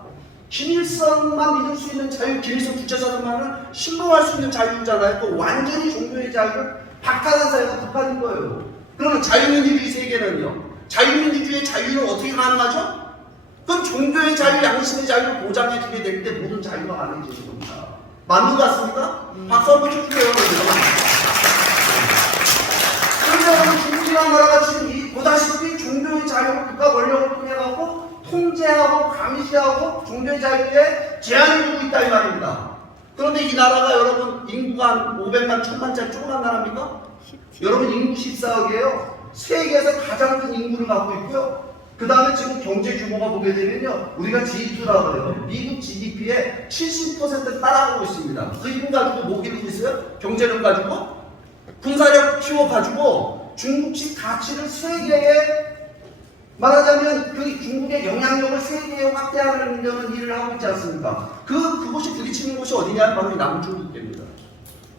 김일성만 믿을 수 있는 자유, 김일성 주체자들만은 신봉할 수 있는 자유잖아요. 또 완전히 종교의 자유를 박탈한 사회가 북한인 거예요. 그러면 자유민주주의 세계는요? 자유민주주의의 자유는 어떻게 가능하죠? 그럼 종교의 자유, 양심의 자유를 보장해주게 될 때 모든 자유가 가능해지는 겁니다. 맞는 것 같습니까? 박수 한번 쳐주세요. 그런데 여러분 중국이라는 나라가 지금 보다시피 종교의 자유를 국가 권력을 통해갖고 통제하고 감시하고 종교의 자유에 제한을 두고 있다 이 말입니다. 그런데 이 나라가 여러분 인구가 한 500만, 1000만짜리 조그만 나라입니까? 여러분 인구 14억이에요. 세계에서 가장 큰 인구를 갖고 있고요. 그 다음에 지금 경제 규모가 보게 되면요, 우리가 G2라고 해요. 미국 GDP의 70%를 따라가고 있습니다. 그 힘 가지고 뭐 기르고 있어요? 경제력 가지고 군사력 키워가지고 중국식 가치를 세계에 말하자면 그 중국의 영향력을 세계에 확대하려는 일을 하고 있지 않습니까? 그곳이 부딪히는 곳이 어디냐? 바로 이 남중국해입니다.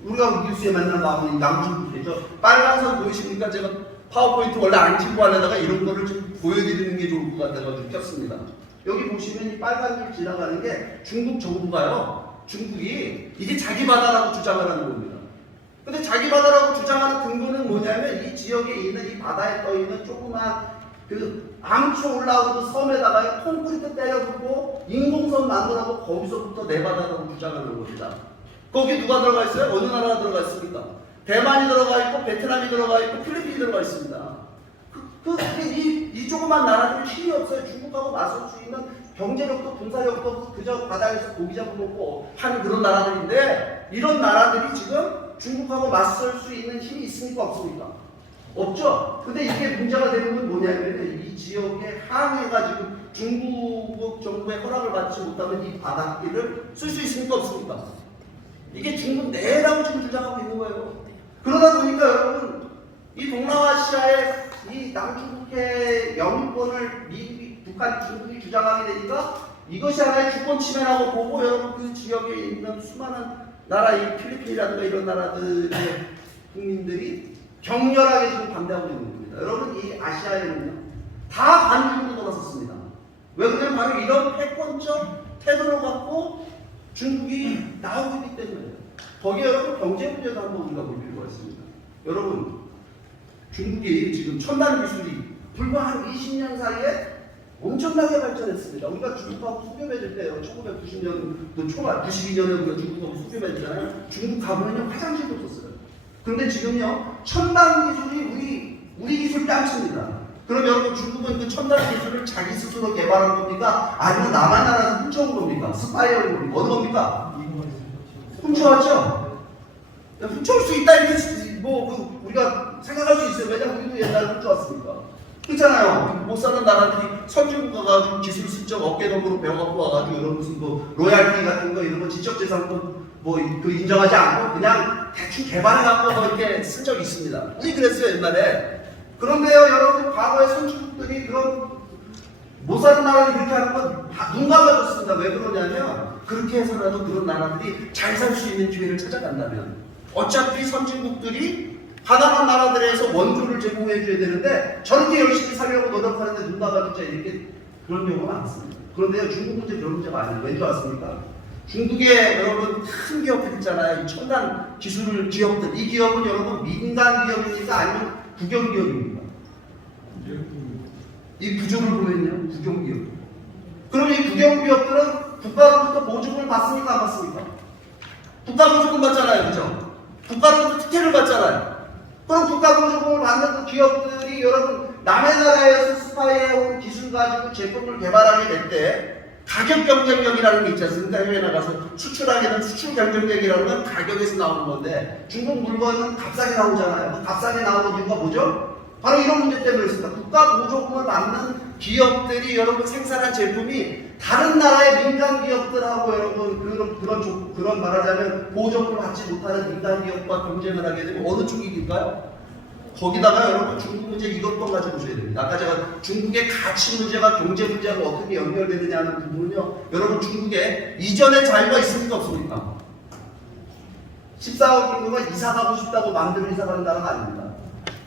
우리가 뉴스에 맨날 나오는 이 남중국해죠. 빨간 선 보이십니까? 제가 파워포인트 원래 안 찍고 하려다가 이런 거를 좀 보여드리는 게 좋을 것 같아가지고 켰습니다. 여기 보시면 이 빨간 길 지나가는 게 중국 정부가요. 중국이 이게 자기 바다라고 주장을 하는 겁니다. 근데 자기 바다라고 주장하는 근거는 뭐냐면 이 지역에 있는 이 바다에 떠 있는 조그만 그 암초 올라오는 섬에다가 콘크리트 때려붓고 인공섬 만들어서 거기서부터 내바다라고 주장하는 겁니다. 거기 누가 들어가 있어요? 어느 나라가 들어가 있습니까? 대만이 들어가 있고 베트남이 들어가 있고 필리핀이 들어가 있습니다. 이 조그만 나라들은 힘이 없어요. 중국하고 맞설 수 있는 경제력도 군사력도 그저 바다에서 고기 잡아먹고 하는 그런 나라들인데 이런 나라들이 지금 중국하고 맞설 수 있는 힘이 있습니까? 없습니까? 없죠. 근데 이게 문제가 되는 건 뭐냐면 이 지역에 항해가 지금 중국 정부의 허락을 받지 못하면 이 바닷길을 쓸 수 있습니까? 없습니까? 이게 중국 내라고 지금 주장하고 있는 거예요. 그러다 보니까 여러분 이 동남아시아의 이 남중국해 영유권을 북한, 중국이 주장하게 되니까 이것이 하나의 주권 침해라고 보고 여러분 그 지역에 있는 수많은 나라, 이 필리핀이라든가 이런 나라들의 국민들이 격렬하게 지금 반대하고 있는 겁니다. 여러분 이 아시아에는요 다 반중으로 돌아섰습니다. 왜 그러냐면 바로 이런 패권적 태도를 갖고 중국이 나오고 있기 때문에요. 거기에 여러분 경제 문제도 한번 우리가 볼 필요가 있습니다. 여러분 중국이 지금 첨단 기술이 불과 한 20년 사이에 엄청나게 발전했습니다. 우리가 중국하고 수교 맺을 때요. 1990년도 초반, 92년에 우리가 중국하고 수교 맺잖아요. 중국 가보면요 화장실도 없었어요. 그런데 지금요 첨단 기술이 우리 기술 뺨칩니다. 그럼 여러분 중국은 그 첨단 기술을 자기 스스로 개발한 겁니까? 아니면 남한 나라에서 훔쳐온 겁니까? 스파이어인 겁니까? 어느 겁니까? 훔쳐왔죠? 훔쳐올 수 있다 이렇게 우리가 생각할 수 있어요. 왜냐면 우리도 옛날에 훔쳐왔으니까. 그렇잖아요. 못 사는 나라들이 선진국 가가지고 기술 실적 어깨동무로 배워갖고 와가지고 이런 무슨 로얄티 같은 거 이런 거 지적재산권 그 인정하지 않고 그냥 대충 개발해갖고 이렇게 쓴 적이 있습니다. 우리 그랬어요 옛날에. 그런데요 여러분 과거의 선진국들이 그런 못 사는 나라들이 그렇게 하는 건 눈 감아줬습니다. 왜 그러냐면 그렇게 해서라도 그런 나라들이 잘 살 수 있는 기회를 찾아간다면 어차피 선진국들이 가난한 나라들에서 원조를 제공해 줘야 되는데 저렇게 열심히 살려고 노력하는데 눈 감아주자 이렇게 그런 경우가 많습니다. 그런데요 중국 문제 그런 문제가 아니에요. 왠지 아십니까? 중국에 여러분 큰 기업들 있잖아요. 이 첨단 기술 기업들. 이 기업은 여러분 민간 기업입니까? 아니면 국영 기업입니까? 이 구조를 보면요. 국영 기업. 그럼 이 국영 기업들은 국가로부터 보조금을 받습니까? 안 받습니까? 국가 보조금 받잖아요. 그죠? 국가로부터 특혜를 받잖아요. 그럼 국가 보조금을 받는 그 기업들이 여러분 남의 나라에서 스파이해온 기술 가지고 제품을 개발하게 될 때 가격 경쟁력이라는 게 있지 않습니까? 해외 나가서 수출하게 되는 수출 경쟁력이라는 건 가격에서 나오는 건데 중국 물건은 값싸게 나오잖아요. 그 값싸게 나오는 이유가 뭐죠? 바로 이런 문제 때문에 있습니다. 국가 보조금을 받는 기업들이 여러분 생산한 제품이 다른 나라의 민간 기업들하고 여러분 그런 말하자면 보조금을 받지 못하는 민간 기업과 경쟁을 하게 되면 어느 쪽이 이길까요? 거기다가 여러분 중국 문제 이것도 가지고 보셔야 됩니다. 아까 제가 중국의 가치 문제가 경제 문제하고 어떻게 연결되느냐 하는 부분은요. 여러분 중국에 이전의 자유가 있습니까? 없습니까? 14억 인구가 이사 가고 싶다고 마음대로 이사 가는 나라가 아닙니다.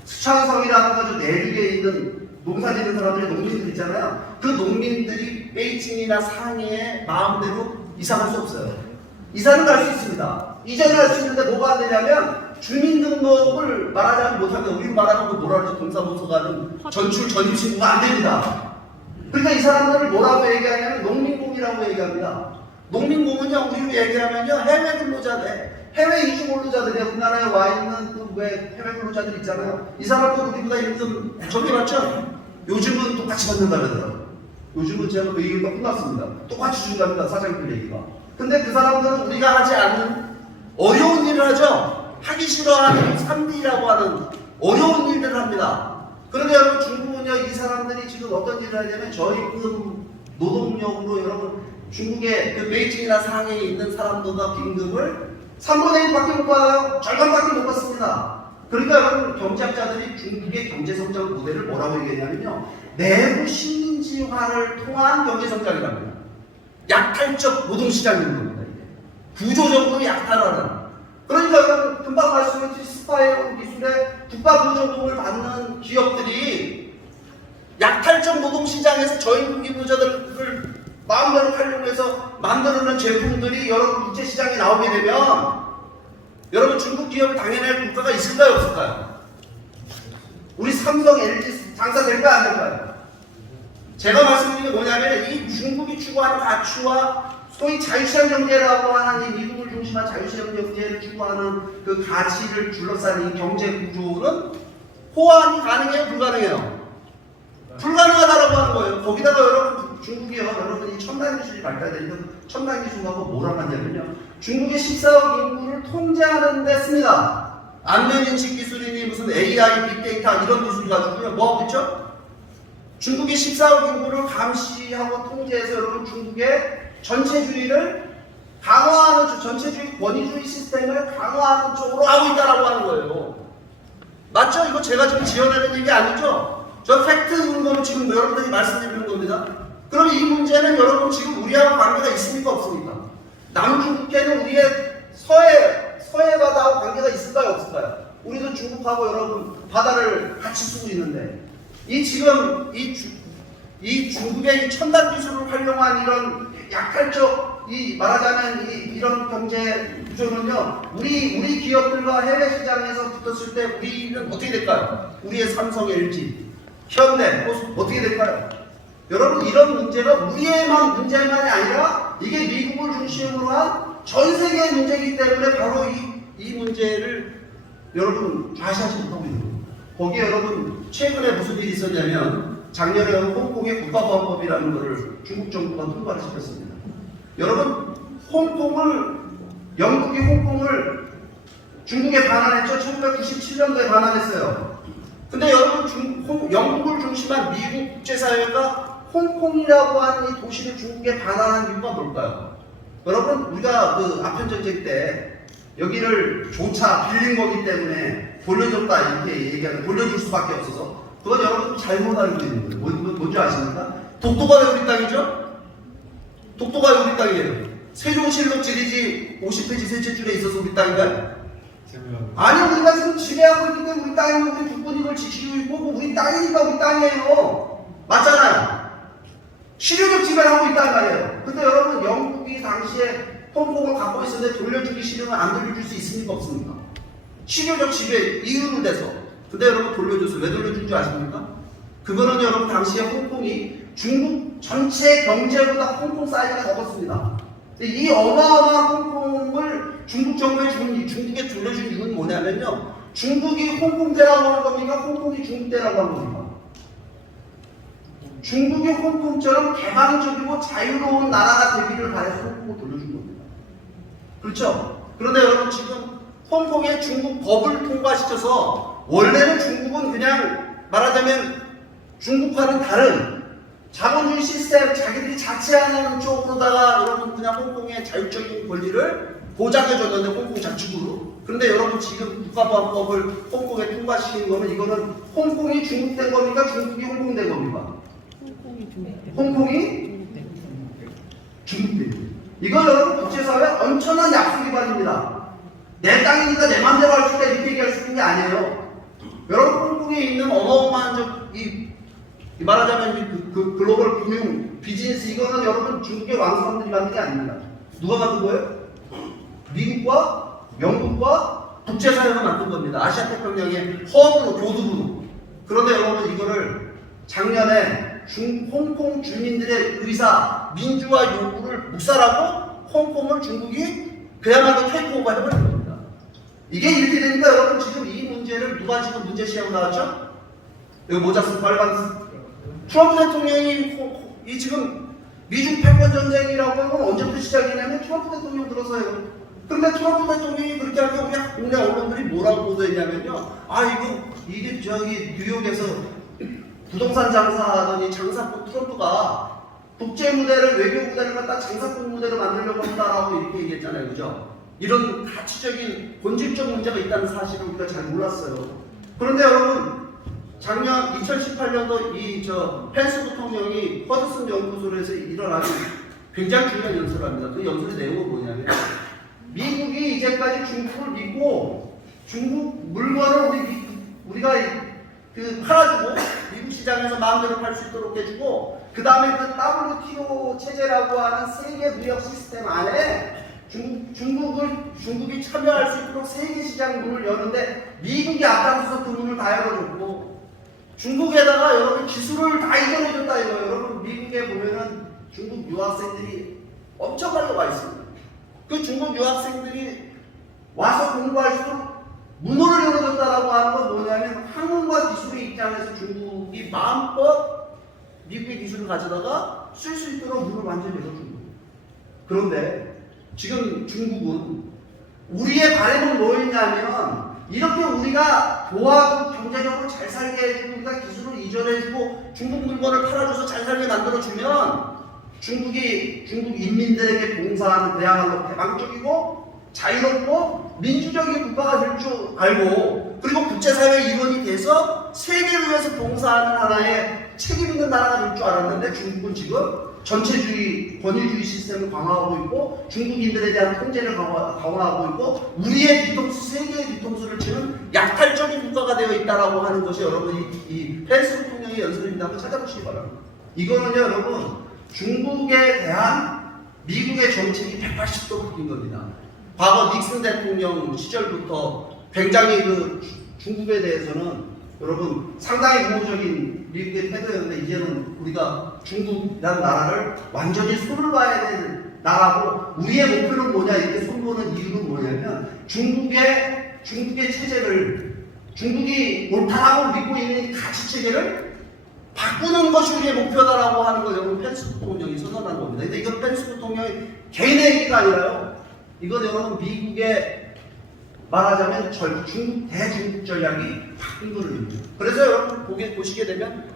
수창성이라는 저 내륙에 있는 농사 짓는 사람들이 농민들 있잖아요. 그 농민들이 베이징이나 상해에 마음대로 이사 갈 수 없어요. 이사는 갈 수 있습니다. 이전을 할 수 있는데 뭐가 안 되냐면 주민등록을 말하자면 못하면 우리 말하면 뭐라 그러지? 동사무소 가는 전출 전입신고가 안 됩니다. 그러니까 이 사람들을 뭐라고 얘기하냐면 농민공이라고 얘기합니다. 농민공은요 우리로 얘기하면요 해외 근로자들, 해외 이주 근로자들이 우리나라에 와 있는 그 왜 해외 근로자들 있잖아요. 이 사람들 우리보다 임금 적게 받죠? 요즘은 똑같이 받는다 그러더라고요. 요즘은 제가 그 얘기가 끝났습니다. 똑같이 준답니다. 사장님들 얘기가. 근데 그 사람들은 우리가 하지 않는 어려운 일을 하죠. 하기 싫어하는 3D라고 하는 어려운 일들을 합니다. 그런데 여러분 중국은요 이 사람들이 지금 어떤 일을 하냐면 저임금 노동력으로 여러분 중국의 그 베이징이나 상해에 있는 사람들과 임금을 3분의 1밖에 못 받아요. 절반밖에 못 받습니다. 그러니까 여러분 경제학자들이 중국의 경제성장 모델을 뭐라고 얘기하냐면요 내부 식민지화를 통한 경제성장이랍니다. 약탈적 노동시장인 겁니다. 이게. 구조적으로 약탈하는. 그러니까 여러분 금방 말씀드린 스파이어 기술에 국가 보조금을 받는 기업들이 약탈적 노동시장에서 저임금 근로자들을 마음대로 하려고 해서 만들어낸 제품들이 여러분 국제시장에 나오게 되면 여러분 중국 기업을 당해낼 국가가 있을까요? 없을까요? 우리 삼성, LG 장사 될까요? 안 될까요? 제가 말씀드린 게 뭐냐면 이 중국이 추구하는 가치와 소위 자유시장 경제라고 하는 이 미국을 중심한 자유시장 경제를 추구하는 그 가치를 둘러싼 이 경제 구조는 호환이 가능해요? 불가능해요? 불가능하다라고 하는 거예요. 거기다가 여러분 중국이요. 여러분 이 첨단 기술이 발달되니까 첨단 기술하고 뭐라고 하냐면요. 중국의 14억 인구를 통제하는 데 씁니다. 안면인식 기술이니 무슨 AI, 빅데이터 이런 기술 가지고요. 뭐 하고 있죠? 중국의 14억 인구를 감시하고 통제해서 여러분 중국의 전체주의를 강화하는 전체주의 권위주의 시스템을 강화하는 쪽으로 하고 있다라고 하는 거예요. 맞죠? 이거 제가 지금 지어내는 얘기 아니죠? 저 팩트 근거로 지금 여러분들이 말씀드리는 겁니다. 그럼 이 문제는 여러분 지금 우리하고 관계가 있습니까? 없습니까? 남중국해는 우리의 서해 바다하고 관계가 있을까요? 없을까요? 우리도 중국하고 여러분 바다를 같이 쓰고 있는데 이 지금 이 중국의 이 첨단 기술을 활용한 이런 약탈적 이 말하자면 이런 경제 구조는요 우리 기업들과 해외 시장에서 붙었을 때 우리는 어떻게 될까요? 우리의 삼성, LG, 현대 어떻게 될까요? 여러분 이런 문제가 우리의만 문제만이 아니라 이게 미국을 중심으로 한 전 세계의 문제이기 때문에 바로 이 문제를 여러분 좌시하지 못하고 있는 거예요. 거기에 여러분 최근에 무슨 일이 있었냐면 작년에 홍콩의 국가보안법이라는 것을 중국 정부가 통과를 시켰습니다. 여러분 영국이 홍콩을 중국에 반환했죠. 1997년도에 반환했어요. 근데 여러분 영국을 중심한 미국 국제사회가 홍콩이라고 하는 이 도시를 중국에 반환한 이유가 뭘까요? 여러분 우리가 그 아편전쟁 때 여기를 조차 빌린 거기 때문에 돌려줬다 이렇게 얘기하는 돌려줄 수밖에 없어서 그건 여러분 잘못 알고 있는 거예요. 뭔지 아십니까? 독도가 왜 우리 땅이죠? 독도가 왜 우리 땅이에요? 세종실록 지리지 50페이지 셋째 줄에 있어서 우리 땅인가요? 아니 우리가 지금 지배하고 있기 때문에 우리 땅이고 우리 국군이 이걸 지키고 있고 우리 땅이니까 우리 땅이에요. 맞잖아요. 실효적 지배를 하고 있단 말이에요. 근데 여러분 영국이 당시에 홍콩을 갖고 있었는데 돌려주기 싫으면 안 돌려줄 수 있습니까? 없습니까? 실효적 지배 이유를 대서. 근데 여러분 돌려줬어요. 왜 돌려준 줄 아십니까? 그거는 여러분 당시에 홍콩이 중국 전체 경제보다 홍콩 사이즈가 적었습니다. 이 어마어마한 홍콩을 중국 정부에 중국에 돌려준 이유는 뭐냐면요. 중국이 홍콩대라고 하는 겁니까? 홍콩이 중국대라고 하는 겁니까? 중국이 홍콩처럼 개방적이고 자유로운 나라가 되기를 바라서 홍콩을 돌려준 겁니다. 그렇죠? 그런데 여러분 지금 홍콩에 중국 법을 통과시켜서 원래는 중국은 그냥 말하자면 중국과는 다른 자본주의 시스템 자기들이 자치하는 쪽으로다가 여러분 그냥 홍콩의 자율적인 권리를 보장해줬는데 홍콩 자치구로. 그런데 여러분 지금 국가보안법을 홍콩에 통과시킨 거는 이거는 홍콩이 중국된 겁니까? 중국이 홍콩된 겁니까? 홍콩이 중국된. 이거 여러분 국제사회 엄청난 약속 위반입니다. 내 땅이니까 내 맘대로 할 수 있다 이렇게 얘기할 수 있는 게 아니에요. 여러분 홍콩에 있는 어마어마한 이 말하자면 그 글로벌 금융 비즈니스 이거는 여러분 중국의 왕사람들이 만든 게 아닙니다. 누가 만든 거예요? 미국과 영국과 국제사회가 만든 겁니다. 아시아 태평양의 허브로 교두부로. 그런데 여러분 이거를 작년에 홍콩 주민들의 의사, 민주화 요구를 묵살하고 홍콩을 중국이 그야말로 테이크오버 해버린 겁니다. 이게 이렇게 되니까 여러분 지금 이 문제를 누가 지금 문제시하고 나왔죠? 여기 모자 쓴 빨간 트럼프 대통령이 이 지금 미중 패권 전쟁이라고 하는 건 언제부터 시작이냐면 트럼프 대통령 들어서요. 근데 트럼프 대통령이 그렇게 하면 우리 국내 언론들이 뭐라고 보도했냐면요. 이게 저기 뉴욕에서 부동산 장사하더니 장사꾼 트럼프가 국제 무대를 외교 무대를 갖다 장사꾼 무대로 만들려고 한다라고 이렇게 얘기했잖아요, 그죠? 이런 가치적인 본질적 문제가 있다는 사실을 우리가 잘 몰랐어요. 그런데 여러분 작년 2018년도 펜스 부통령이 허드슨 연구소에서 일어나는 굉장히 중요한 연설을 합니다. 그 연설의 내용은 뭐냐면 미국이 이제까지 중국을 믿고 중국 물건을 우리가 팔아주고 미국 시장에서 마음대로 팔 수 있도록 해주고 그 다음에 그 WTO 체제라고 하는 세계 무역 시스템 안에 중국이 참여할 수 있도록 세계 시장 문을 여는데 미국이 앞장서서 그 문을 다 열어줬고 중국에다가 여러분 기술을 다 이전해줬다 이거예요. 여러분 미국에 보면은 중국 유학생들이 엄청 많이 와 있습니다. 그 중국 유학생들이 와서 공부할수록 문호를 열어줬다라고 하는 건 뭐냐면 학문과 기술의 입장에서 중국이 마음껏 미국의 기술을 가져다가 쓸 수 있도록 문을 완전히 열어준 거예요. 그런데 지금 중국은 우리의 바람은 뭐였냐면 이렇게 우리가 도와주고 경제적으로 잘 살게 해주고 우리가 기술을 이전해주고 중국 물건을 팔아줘서 잘 살게 만들어주면 중국 인민들에게 봉사하는 그야말로 개방적이고 자유롭고 민주적인 국가가 될 줄 알고 그리고 국제사회의 일원이 돼서 세계를 위해서 봉사하는 하나의 책임 있는 나라가 될 줄 알았는데 중국은 지금 전체주의, 권위주의 시스템을 강화하고 있고 중국인들에 대한 통제를 강화하고 있고 우리의 뒤통수, 세계의 뒤통수를 치는 약탈적인 국가가 되어 있다라고 하는 것이 여러분이 이 펜스 대통령의 연설입니다. 한번 찾아보시기 바랍니다. 이거는요 여러분 중국에 대한 미국의 정책이 180도 바뀐 겁니다. 과거 닉슨 대통령 시절부터 굉장히 중국에 대해서는 여러분 상당히 우호적인 미국의 태도였는데 이제는 우리가 중국이라는 나라를 완전히 손을 봐야 되는 나라고 우리의 목표는 뭐냐 이렇게 손보는 이유는 뭐냐면 중국의 체제를 중국이 옳다라고 믿고 있는 가치 체계를 바꾸는 것이 우리의 목표다라고 하는 걸 여러분 펜스 대통령이 선언한 겁니다. 근데 이건 펜스 대통령이 개인의 얘기가 아니라요. 이건 여러분 미국의 말하자면 중국 대중국 전략이 바뀐 거를 의미해요. 그래서 여러분 보시게 되면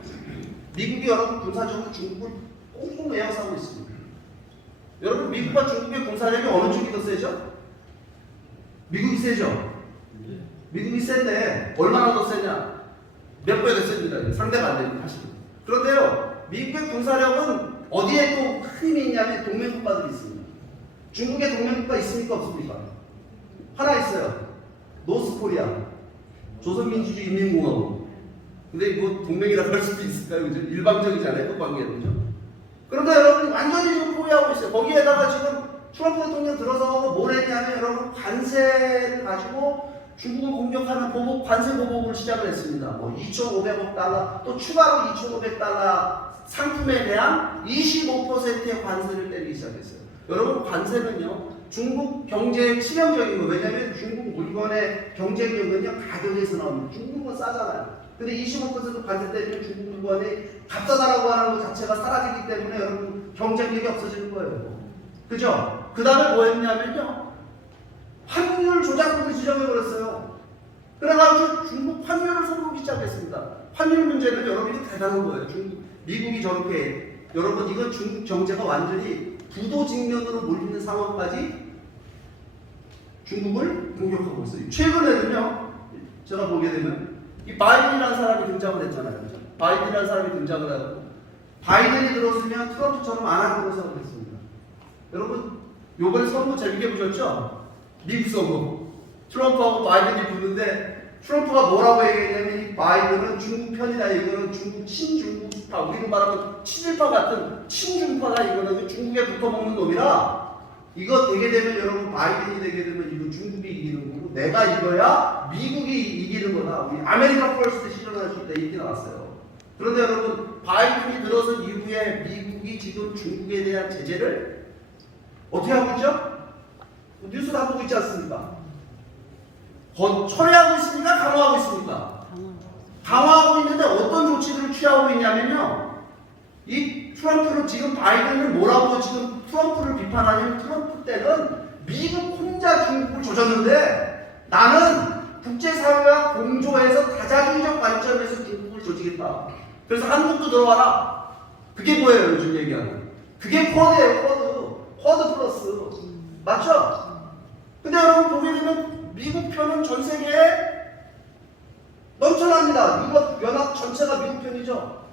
미국이 여러분 군사적으로 중국을 꽁꽁 에워싸고 있습니다. 여러분 미국과 중국의 군사력이 어느 쪽이 더 세죠? 미국이 세죠? 미국이 센데 얼마나 더 세냐? 몇 배가 더 셉니다. 상대가 안 됩니다. 사실은. 그런데요 미국의 군사력은 어디에 또 큰 힘이 있냐면 동맹국가들이 있습니다. 중국의 동맹국가 있습니까 없습니까? 하나 있어요. 노스코리아, 조선민주주의 인민공화국. 근데 뭐 동맹이라고 할 수도 있을까요? 그죠? 일방적이잖아요, 그 관계는. 그죠? 그런데 여러분 완전히 지금 포기하고 있어요. 거기에다가 지금 트럼프 대통령 들어서 뭘 했냐면 여러분 관세를 가지고 중국을 공격하는 관세 보복을 시작을 했습니다. 뭐 2,500억 달러, 또 추가로 2,500달러 상품에 대한 25%의 관세를 때리기 시작했어요. 여러분 관세는요 중국 경제에 치명적인 거. 왜냐면 중국 물건의 경쟁력은요 가격에서 나옵니다. 중국은 싸잖아요. 근데 25% 관세 때리면 중국 물건이 값싸다라고 하는 것 자체가 사라지기 때문에 여러분 경쟁력이 없어지는 거예요. 그죠? 그 다음에 뭐 했냐면요 환율 조작국을 지정해버렸어요. 그래가지고 중국 환율을 손보기 시작했습니다. 환율 문제는 여러분이 대단한 거예요. 미국이 저렇게 여러분 이건 중국 경제가 완전히 부도직면으로 몰리는 상황까지 중국을 공격하고 있어요. 최근에는요, 제가 보게 되면 이 바이든이라는 사람이 등장을 했잖아요. 그렇죠? 바이든이라는 사람이 등장을 하고 바이든이 들어서면 트럼프처럼 안 하는 것을 하고 있습니다. 여러분, 요번에 선거 재밌게 보셨죠? 미국 선거. 트럼프하고 바이든이 붙는데 트럼프가 뭐라고 얘기했냐면 이 바이든은 중국 편이다. 이거는 중국 친중국파, 우리는 말하면 친일파 같은 친중파다. 이거는 중국에 붙어먹는 놈이라 이거 되게 되면 여러분 바이든이 되게 되면 이거 중국이 이기는 거고 내가 이거야 미국이 이기는 거다. 우리 아메리카 퍼스트 실현할 수 있다. 이렇게 나왔어요. 그런데 여러분 바이든이 들어선 이후에 미국이 지금 중국에 대한 제재를 어떻게 하고 있죠? 뉴스 다 보고 있지 않습니까? 철회하고 있습니까? 강화하고 있습니까? 강화하고 있는데 어떤 조치들을 취하고 있냐면요. 이 트럼프를 지금 바이든을 뭐라고 지금 트럼프를 비판하냐면 트럼프 때는 미국 혼자 중국을 조졌는데 나는 국제사회와 공조해서 다자주의적 관점에서 중국을 조지겠다. 그래서 한국도 들어와라. 그게 뭐예요 요즘 얘기하는. 그게 쿼드예요. 쿼드 플러스. 맞죠? 근데 여러분 보게 되면 미국 편은 전 세계에 넘쳐납니다. 유럽 연합 전체가 미국 편이죠.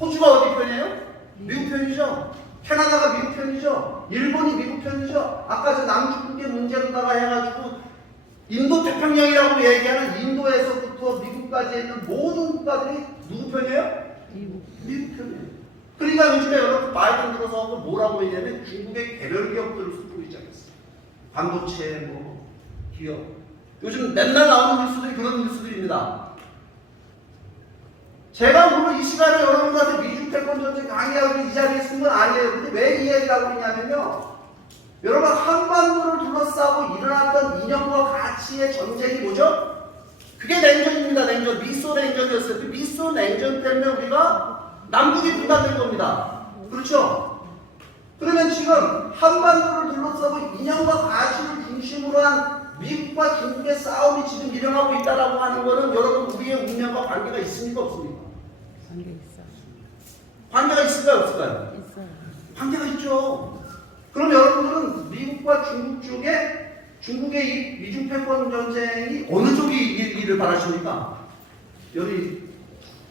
호주가 어디 편이에요? 미국 편이죠. 캐나다가 미국 편이죠. 일본이 미국 편이죠. 아까 저 남중국의 문제로다가 해가지고 인도 태평양이라고 얘기하는 인도에서부터 미국까지 있는 모든 국가들이 누구 편이에요? 미국 편이에요. 그러니까 요즘에 여러분 바이든 들어서 뭐라고 했냐면 중국의 개별 기업들을 손보기 시작했어요. 반도체 기업. 요즘 맨날 나오는 뉴스들이 그런 뉴스들입니다. 제가 오늘 이 시간에 여러분들한테 미중 패권 전쟁 강의하고 이 자리에 쓴 건 아니에요. 근데 왜 이 얘기를 하고 있냐면요. 여러분 한반도를 둘러싸고 일어났던 이념과 가치의 전쟁이 뭐죠? 그게 냉전입니다. 냉전. 미소 냉전이었어요. 그 미소 냉전 때문에 우리가 남북이 분단된 겁니다. 그렇죠? 그러면 지금 한반도를 둘러싸고 이념과 가치를 중심으로 한 미국과 중국의 싸움이 지금 일어나고 있다라고 하는 것은 여러분 우리의 운명과 관계가 있습니까 없습니까? 관계 있어. 관계가 있을까요 없을까요? 있어요. 관계가 있죠. 그럼 여러분들은 미국과 중국 쪽에 중국의 이 미중 패권 전쟁이 어느 쪽이 이기기를 바라십니까? 여기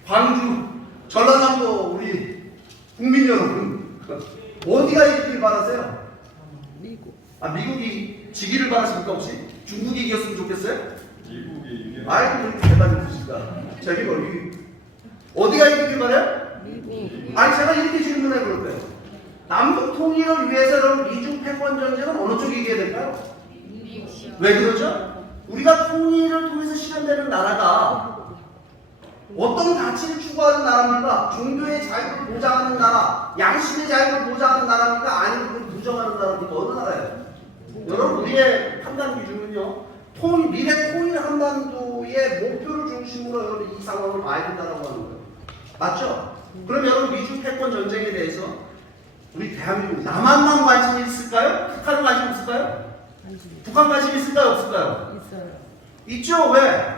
광주, 전라남도 우리 국민 여러분 어디가 이기길 바라세요? 미국. 아 미국이 지기를 바라십니까 혹시? 중국이 이겼으면 좋겠어요? 미국이 이게 아이고 그렇게 대답해 주시다. 저기 뭐 어디가 이기길 바래요? 미국. 아니 제가 이렇게 질문해 볼 거예요. 남북 통일을 위해서 여러분 미중 패권 전쟁은 어느 쪽이 이겨야 될까요? 왜 그러죠? 우리가 통일을 통해서 실현되는 나라가 어떤 가치를 추구하는 나라입니까? 종교의 자유를 보장하는 나라, 양심의 자유를 보장하는 나라입니까? 아니면 그걸 부정하는 나라입니까? 어느 나라예요? 여러분 우리의 판단 기준은요. 미래 통일 한반도의 목표를 중심으로 여러분 이 상황을 봐야 된다고 하는 거예요. 맞죠? 그럼 여러분 미중 패권 전쟁에 대해서 우리 대한민국 남한만 관심이 있을까요? 북한은 관심 없을까요? 북한 관심 있을까요? 없을까요? 있어요. 있죠. 왜?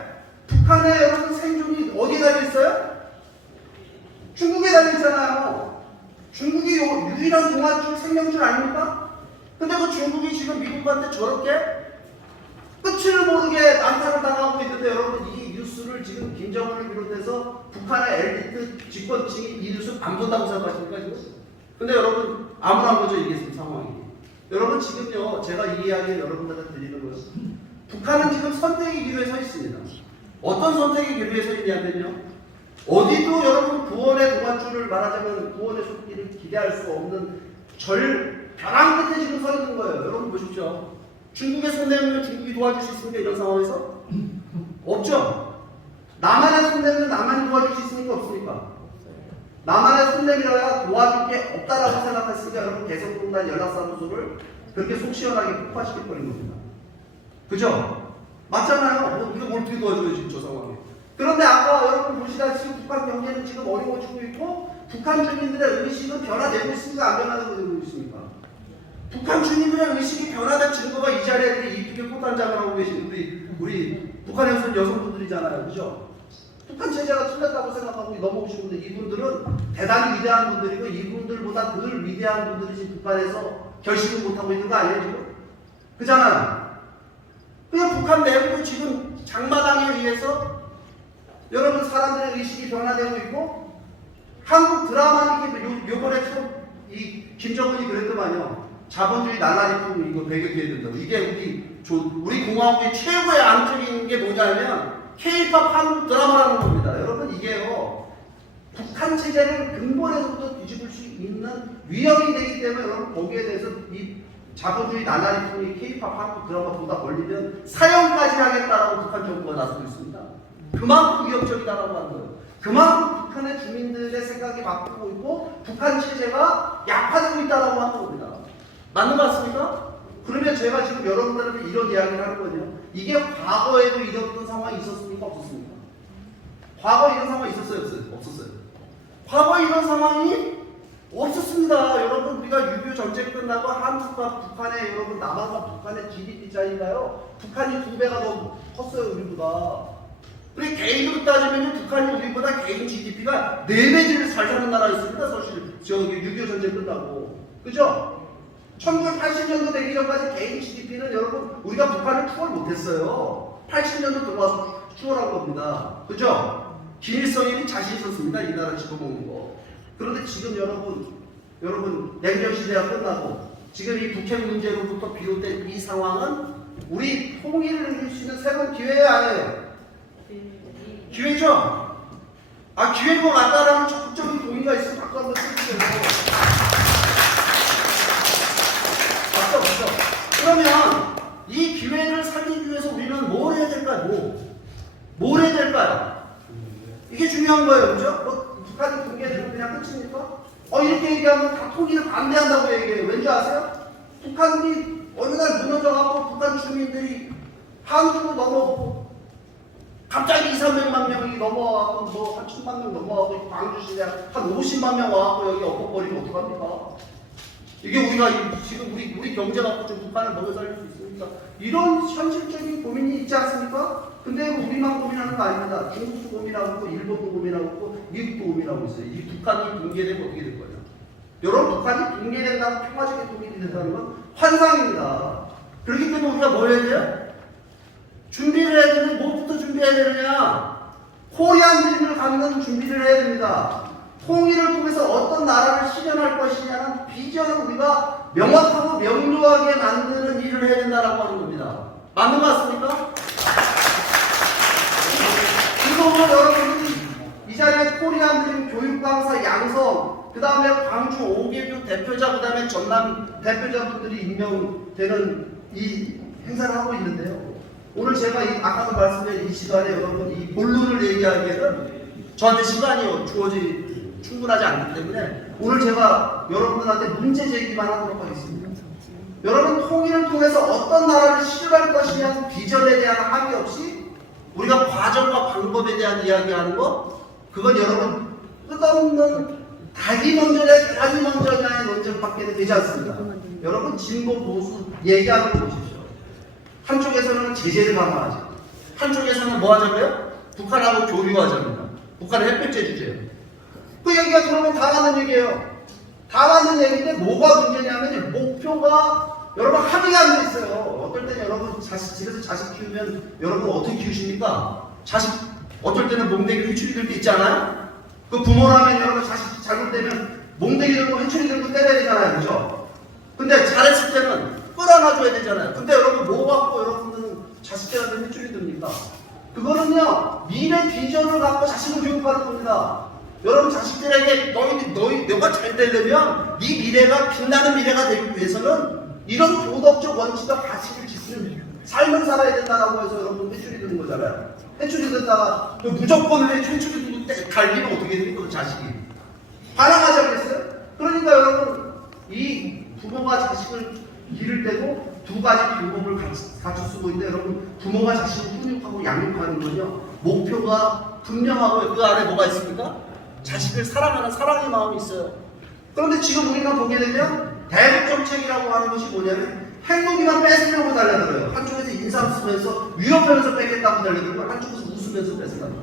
북한의 여러분 생존이 어디에 달려있어요? 중국에 달려있잖아요. 중국이 유일한 동아줄 생명줄 아닙니까? 근데 그 중국이 지금 미국한테 저렇게 끝을 모르게 난타를 당하고 있는데 여러분 이 뉴스를 지금 김정은을 비롯해서 북한의 엘리트 집권층이 이 뉴스를 안 본다고 생각하십니까 지금? 근데 여러분 아무나 보죠 이게 지금 상황이. 여러분 지금요 제가 이 이야기를 여러분들한테 드리는 거예요. 북한은 지금 선택의 기로에 서 있습니다. 어떤 선택의 기로에 서 있냐면요. 어디도 여러분 구원의 동아줄을 말하자면 구원의 손길을 기대할 수 없는 벼랑 끝에 지금 서 있는 거예요. 여러분 보십시오. 중국의 손 내밀면 중국이 도와줄 수 있습니까? 이런 상황에서? 없죠? 남한의 손 내밀면 남한이 도와줄 수 있습니까? 없습니까? 남한의 손 내밀어야 도와줄 게 없다라고 생각했으니까 여러분 개성공단 연락사무소를 그렇게 속 시원하게 폭파시킬 거린 겁니다. 그죠? 맞잖아요. 이거 뭘 어떻게 도와줘요 지금 저 상황에. 그런데 아까 여러분 보시다시피 북한 경제는 지금 어려워지고 있고 북한 주민들의 의식은 변화되고 있습니까? 안 변화되고 있습니까? 북한 주민들의 의식이 변화된 증거가 이 자리에 이쁘게 꽃단장을 하고 계신 우리 북한에 선 여성분들이잖아요. 그죠? 북한 체제가 틀렸다고 생각하고 넘어오신 분들, 이분들은 대단히 위대한 분들이고 이분들보다 늘 위대한 분들이 지금 북한에서 결심을 못하고 있는 거 아니에요 지금? 그잖아요. 그냥 북한 내부도 지금 장마당에 의해서 여러분 사람들의 의식이 변화되고 있고 한국 드라마는 요번에 이 김정은이 그랬더만요. 자본주의 날라리풍 이거 배격해야 된다고. 이게 우리 공화국의 최고의 안적인 게 뭐냐면 K-팝 한국 드라마라는 겁니다. 여러분 이게요. 북한 체제를 근본에서부터 뒤집을 수 있는 위험이 되기 때문에 여러분 거기에 대해서 이 자본주의 날라리풍이 K-팝 한국 드라마보다 걸리면 사형까지 하겠다라고 북한 정부가 나서고 있습니다. 그만큼 위협적이다라고 하는 거예요. 그만큼 북한의 주민들의 생각이 바뀌고 있고 북한 체제가 약화되고 있다라고 하는 겁니다. 맞는 것 같습니까? 그러면 제가 지금 여러분들한테 이런 이야기를 하는 거죠. 이게 과거에도 이런 상황이 있었습니까? 없었습니까? 과거에 이런 상황이 있었어요? 없었어요? 과거에 이런 상황이 없었습니다. 여러분 우리가 6.25 전쟁 끝나고 한국과 북한의 여러분 남한과 북한의 GDP 차이가요. 북한이 2배가 더 컸어요 우리보다. 우리 개인으로 따지면 북한이 우리보다 개인 GDP가 4배 잘 사는 나라였습니다. 사실 저기 6.25 전쟁 끝나고. 그죠? 1980년도 되기 전까지 개인 GDP는 여러분 우리가 북한을 추월 못했어요. 80년도 들어와서 추월한 겁니다. 그죠? 김일성이 자신 있었습니다. 이 나라 집어먹는 거. 그런데 지금 여러분 냉전 시대가 끝나고 지금 이 북핵 문제로부터 비롯된 이 상황은 우리 통일을 이룰 수 있는 새로운 기회예요, 아니에요? 기회죠? 아 기회인 것 같다라는 적극적인 동의가 있으면 바꿔 한번 써주세요. 맞죠? 맞죠? 그러면 이 기회를 살리기 위해서 우리는 뭘 해야 될까요? 뭘 해야 될까요? 이게 중요한 거예요, 그죠? 뭐 북한이 붕괴되면 그냥 끝입니까? 이렇게 얘기하면 다 통일을 반대한다고 얘기해요. 왠지 아세요? 북한이 어느 날 무너져갖고 북한 주민들이 한국으로 넘어오고 갑자기 200~300만 명이 넘어와갖고 뭐 한 1000만 명 넘어와갖고 광주시내 한 50만 명 와갖고 여기 엎어버리면 어떡합니까? 이게 우리가 지금 우리 경제 갖고 좀 북한을 먹여 살릴 수 있습니까? 이런 현실적인 고민이 있지 않습니까? 근데 우리만 고민하는 거 아닙니다. 중국도 고민하고 있고 일본도 고민하고 있고 미국도 고민하고 있어요. 이 북한이 붕괴되면 어떻게 될 거예요? 여러분, 북한이 붕괴된다고 평화적인 통일이 된다는 건 환상입니다. 그렇기 때문에 우리가 뭘 해야 돼요? 준비를 해야 되는데 뭐부터 준비해야 되느냐? 코리안 드림을 갖는 준비를 해야 됩니다. 통일을 통해서 어떤 나라를 실현할 것이냐는 비전을 우리가 명확하고 명료하게 만드는 일을 해야 된다라고 하는 겁니다. 맞는 것 같습니까? 그리고 오늘 여러분들이 이 자리에 코리안 드림 교육 강사 양성, 그 다음에 광주 5개교 대표자, 그 다음에 전남 대표자분들이 임명되는 이 행사를 하고 있는데요. 오늘 제가 아까도 말씀드린 이 시간에 여러분 이 본론을 얘기하기에는 저한테 시간이 충분하지 않기 때문에 오늘 제가 여러분들한테 문제 제기만 하도록 하겠습니다. 여러분, 통일을 통해서 어떤 나라를 실현할 것이냐는 비전에 대한 합의 없이 우리가 과정과 방법에 대한 이야기하는 것, 그건 여러분 끝없는 닭이 먼저냐 계란이 먼저냐의 논쟁밖에 되지 않습니다. 여러분, 진보 보수 얘기하는 거 보십시오. 한쪽에서는 제재를 강화하죠. 한쪽에서는 뭐 하자고요? 북한하고 교류하자입니다. 북한의 햇볕제 주제예요. 그 얘기가 들어오면 다 맞는 얘기예요. 다 맞는 얘기인데 뭐가 문제냐면 목표가 여러분 합의가 안 돼 있어요. 어떨 때는 여러분 집에서 자식 키우면 여러분 어떻게 키우십니까? 자식 어떨 때는 몽둥이 회초리 들 때 있잖아요. 그 부모라면 여러분 자식 잘못되면 몽둥이 들고 회초리 들고 때려야 되잖아요, 그렇죠? 근데 잘했을 때는 끌어놔줘야 되잖아요. 근데 여러분 뭐 갖고 여러분들은 자식들한테 회초리 듭니까? 그거는요 미래 비전을 갖고 자식을 교육하는 겁니다. 여러분 자식들에게 너가 잘 되려면 네 미래가 빛나는 미래가 되기 위해서는 이런 도덕적 원칙과 가치를 지키는 삶을 살아야 된다라고 해서 여러분 회초리 드는 거잖아요. 회초리 듣다가 무조건 회초리 들고 갈리면 어떻게 됩니까? 그 자식이 반항하지 않겠어요? 그러니까 여러분 이 부모가 자식을 기를 때도 두 가지 방법을 같이 쓰고 있는데 여러분 부모가 자식을 훈육하고 양육하는 건요 목표가 분명하고 그 안에 뭐가 있습니까? 자식을 사랑하는 사랑의 마음이 있어요. 그런데 지금 우리가 보게 되면 대북 정책이라고 하는 것이 뭐냐면 행동이만 뺏으려고 달려들어요. 한쪽에서 인상 쓰면서 위협하면서 뺏겠다고 달려들고 한쪽에서 웃으면서 뺏으려고.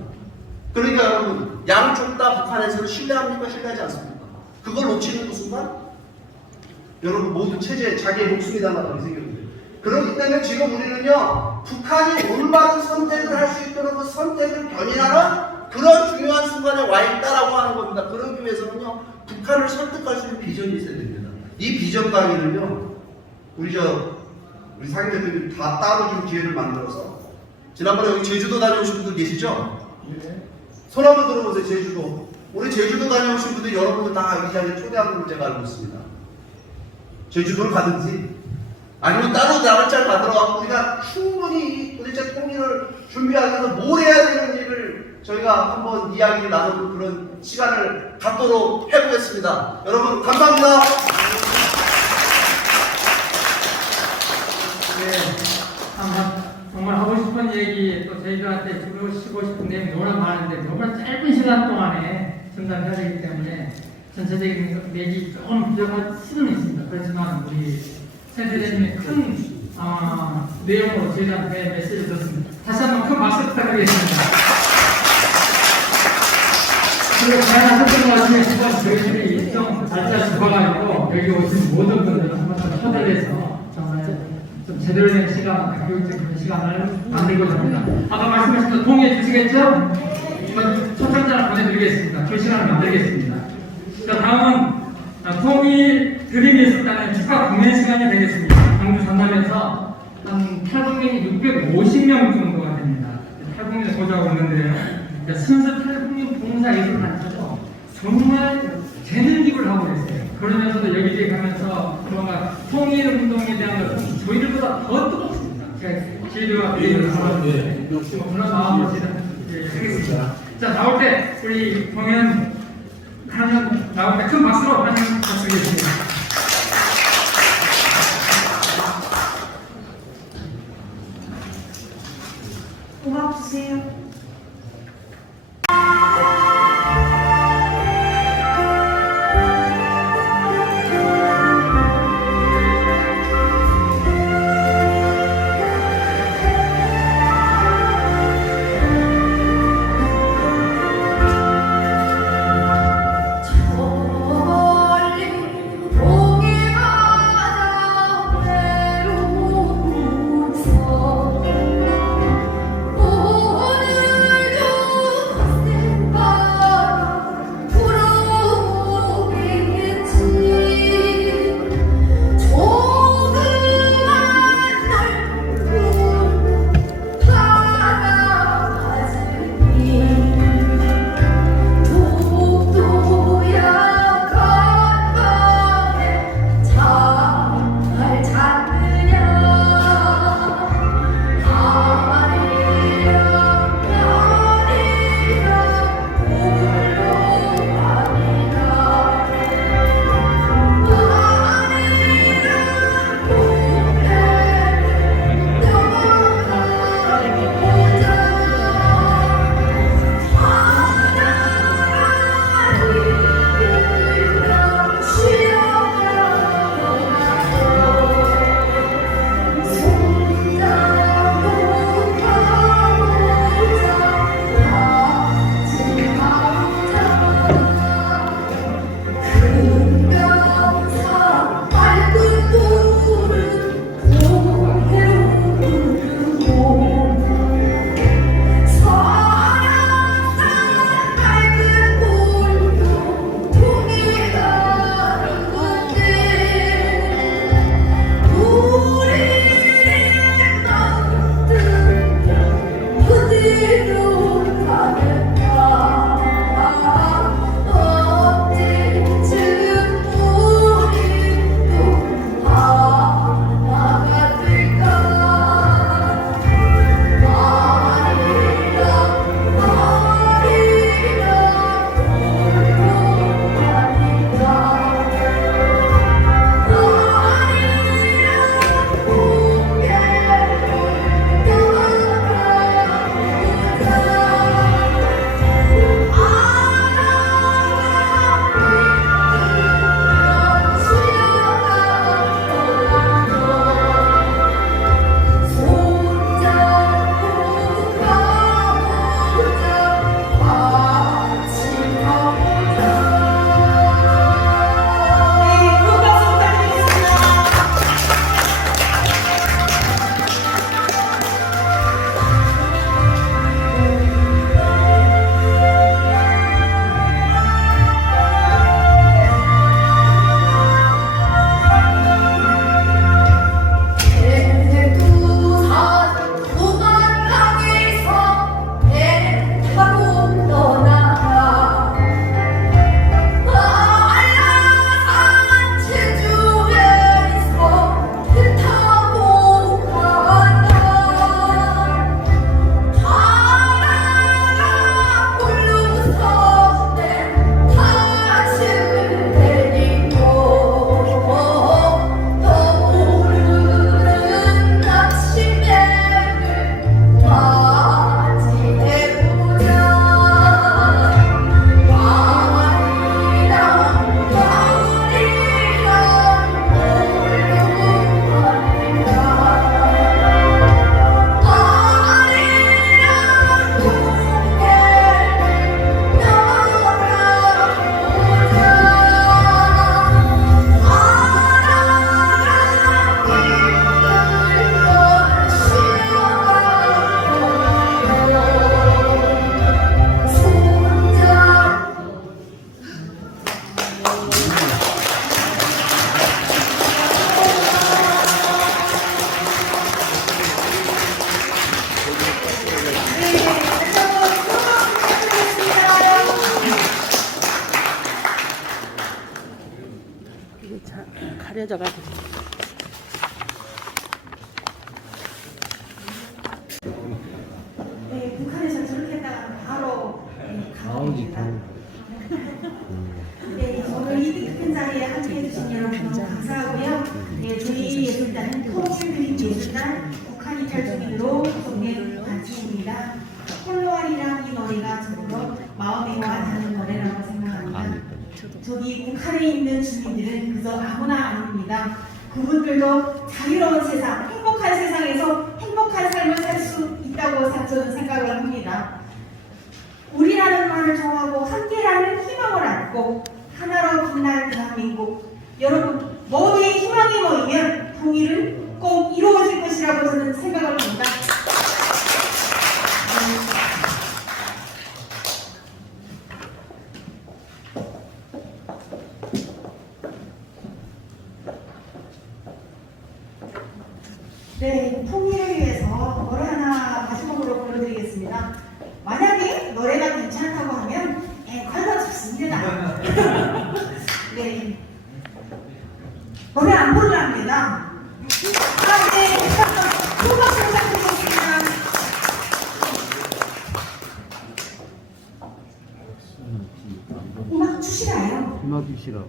그러니까 여러분 양쪽 다 북한에서는 신뢰합니까? 신뢰하지 않습니까? 그걸 놓치는 그 순간 여러분 모두 체제 자기의 목숨이 달라고 생각합니다. 그렇기 때문에 지금 우리는요 북한이 올바른 선택을 할 수 있도록 그 선택을 견인하는 그런 중요한 순간에 와 있다라고 하는 겁니다. 그러기 위해서는요 북한을 설득할 수 있는 비전이 있어야 됩니다. 이 비전 강의를요 우리 상임 대표님 다 따로 좀 기회를 만들어서 지난번에 여기 제주도 다녀오신 분들 계시죠? 네. 손 한번 들어보세요. 제주도. 우리 제주도 다녀오신 분들 여러분들 다 이 자리에 초대한 걸로 제가 알고 있습니다. 제주도를 가든지 아니면 따로 나라를 만들어갖고 우리가 충분히 도대체 통일을 준비하기 위해서 뭘 해야 되는 일을 저희가 한번 이야기를 나누는 그런 시간을 갖도록 해보겠습니다. 여러분 감사합니다. 네, 정말 하고 싶은 얘기 또 저희들한테 주고 싶은 내용이 너무나 많은데 정말 짧은 시간 동안에 전달해야 되기 때문에 전체적인 얘기 조금 부족할 수는 있습니다. 그렇지만 우리 센터장님의 큰 내용으로 저희들한테 메시지를 드렸습니다. 다시 한번 큰 박수 부탁드리겠습니다. 그리고 다양한 것 같으면 저희들이 일정 날짜 잡아가지고 여기 오신 모든 분들 한번 초대해서 정말 좀 제대로 된 시간, 교육적인 시간을 만들고자 합니다. 아까 말씀하신 거 동의해 주시겠죠? 첫 장을 보내드리겠습니다. 그 시간을 만들겠습니다. 자, 다음은 통일 드림이 있었다는 축하 공연 시간이 되겠습니다. 광주 전남에서 한 800명이 650명 정도가 됩니다. 800명 보자고 있는데요. 순수 800명 봉사예술단체도 정말 재능기부를 하고 있어요. 그러면서도 여기저기 가면서 뭔가 통일운동에 대한 것은 저희들보다 더 뜨겁습니다. 제가 저희들과 비교를 하는데 그런 마음으로 하겠습니다. 자, 나올 때 우리 공연 하면 나올 때 큰 박수로 환영 부탁드리겠습니다. 음악 주세요. 가려져가지고. 네, 북한에서 저렇게 했다가 바로 저기 북한에 있는 주민들은 그저 아무나 아닙니다. 그분들도 자유로운 세상, 행복한 세상에서 행복한 삶을 살 수 있다고 저는 생각을 합니다. 우리라는 말을 정하고 함께라는 희망을 안고 하나로 빛날 대한민국, 여러분 모두의 희망이 모이면 통일은 꼭 이루어질 것이라고 저는 생각을 합니다. 네, 통일을 위해서 노래 하나 마지막으로 불러드리겠습니다. 만약에 노래가 괜찮다고 하면 앵콜도 좋습니다. 네, 노래 안 부르랍니다. 네, 음악 생각해보겠습니다. 음악 주시나요? 음악이 싫어.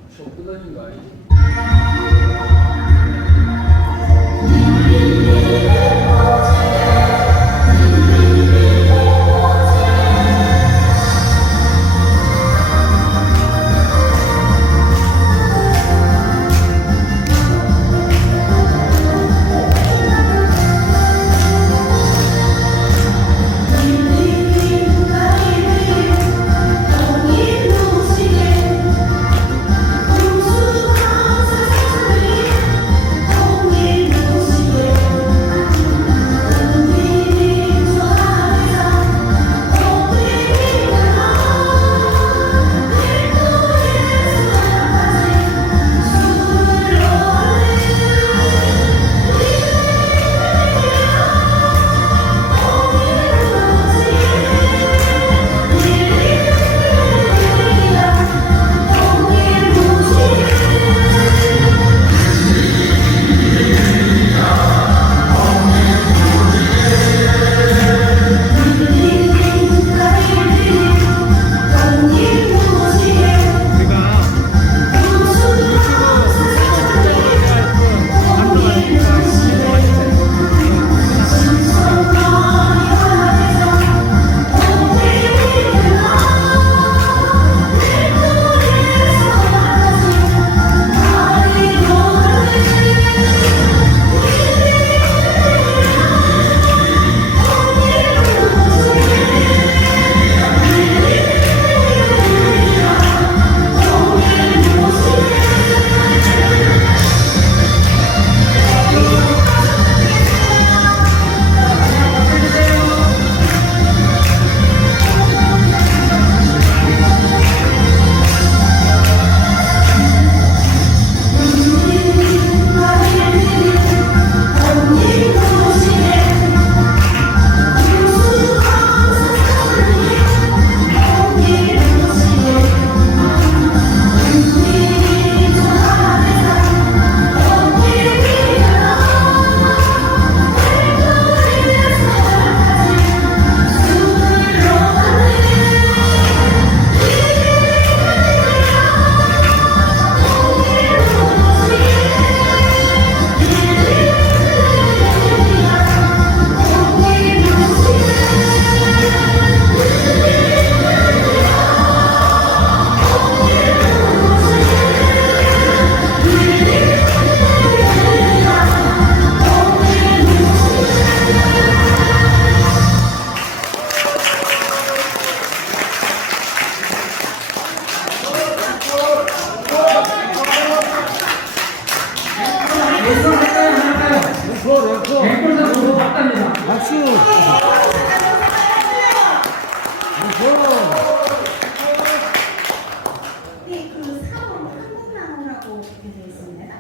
네, 그 3은 한국나무라고 되어 있습니다.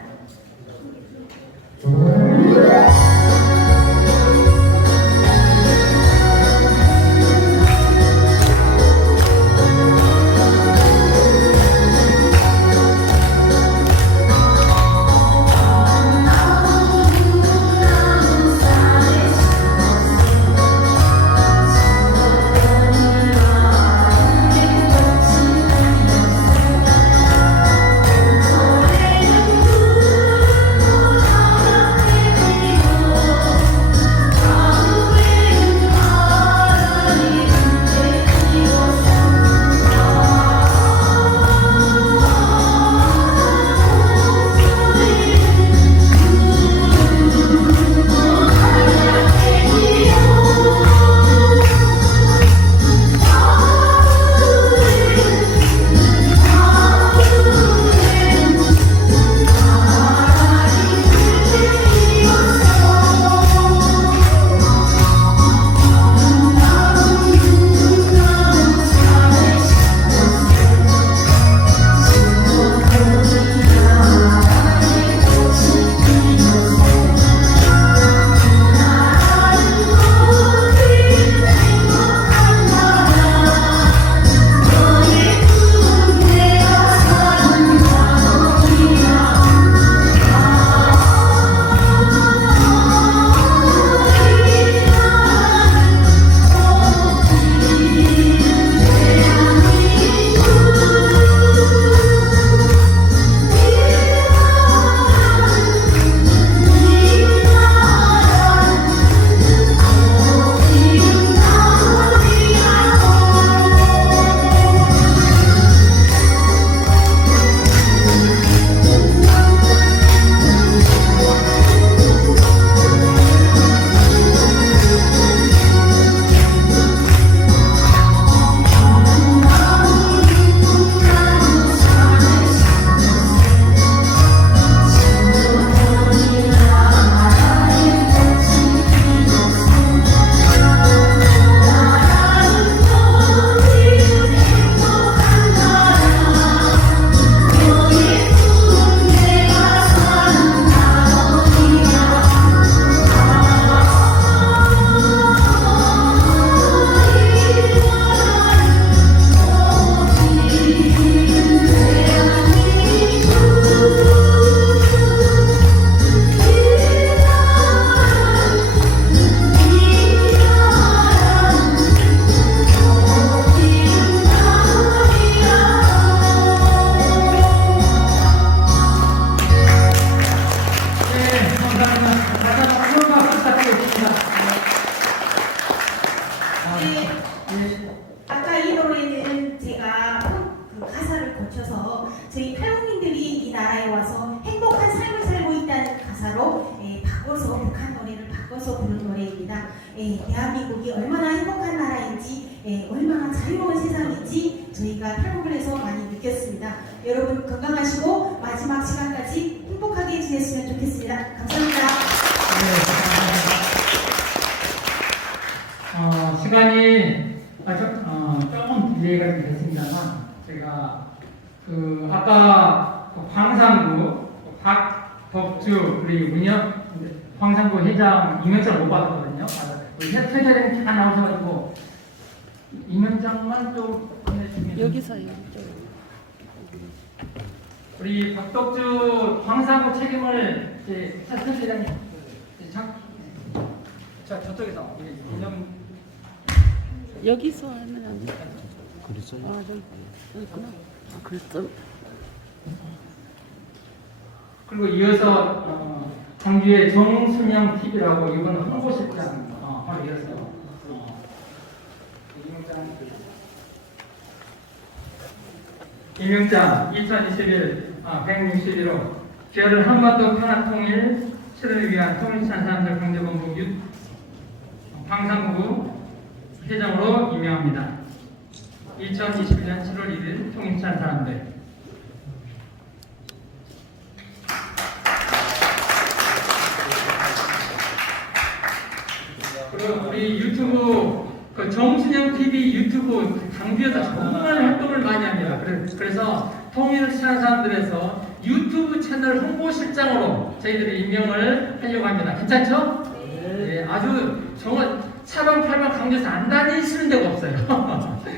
내 대한민국이 얼마나 행복한 나라인지, 얼마나 자유로운 세상인지 저희가 탈북을 해서 많이 느꼈습니다. 여러분 건강하시고 마지막 시간까지 행복하게 지냈으면 좋겠습니다. 감사합니다. 시간이 조금 딜레이가 좀 됐습니다만 제가 아까 광산구 박덕주 우리 광산구 회장 임명장을 못 받았거든요. 우리 회장님 다 나오셔가지고 임명장만 좀 보내주시면 여기서요. 우리 박덕주 광산구 책임을 이제 회장님 저쪽에서 기념 여기서 하면 안 돼. 그랬어요? 아, 저기 있구나. 아, 그랬어. 그리고 이어서 광주의 정순영 TV라고 이번 홍보실장 바로 이어서 임명장 2021 161호 기여를 한반도 평화통일 실현을 위한 통일찬 사람들 강제본부 광산구 회장으로 임명합니다. 2021년 7월 1일 통일찬 사람들. 그리고 우리 유튜브 정순영 TV 유튜브 강주에서 정말 활동을 많이 합니다. 그래서 통일을 취한 사람들에서 유튜브 채널 홍보실장으로 저희들이 임명을 하려고 합니다. 괜찮죠? 네. 아주 정말 사방팔방 강주에서 안 다니시는 데가 없어요.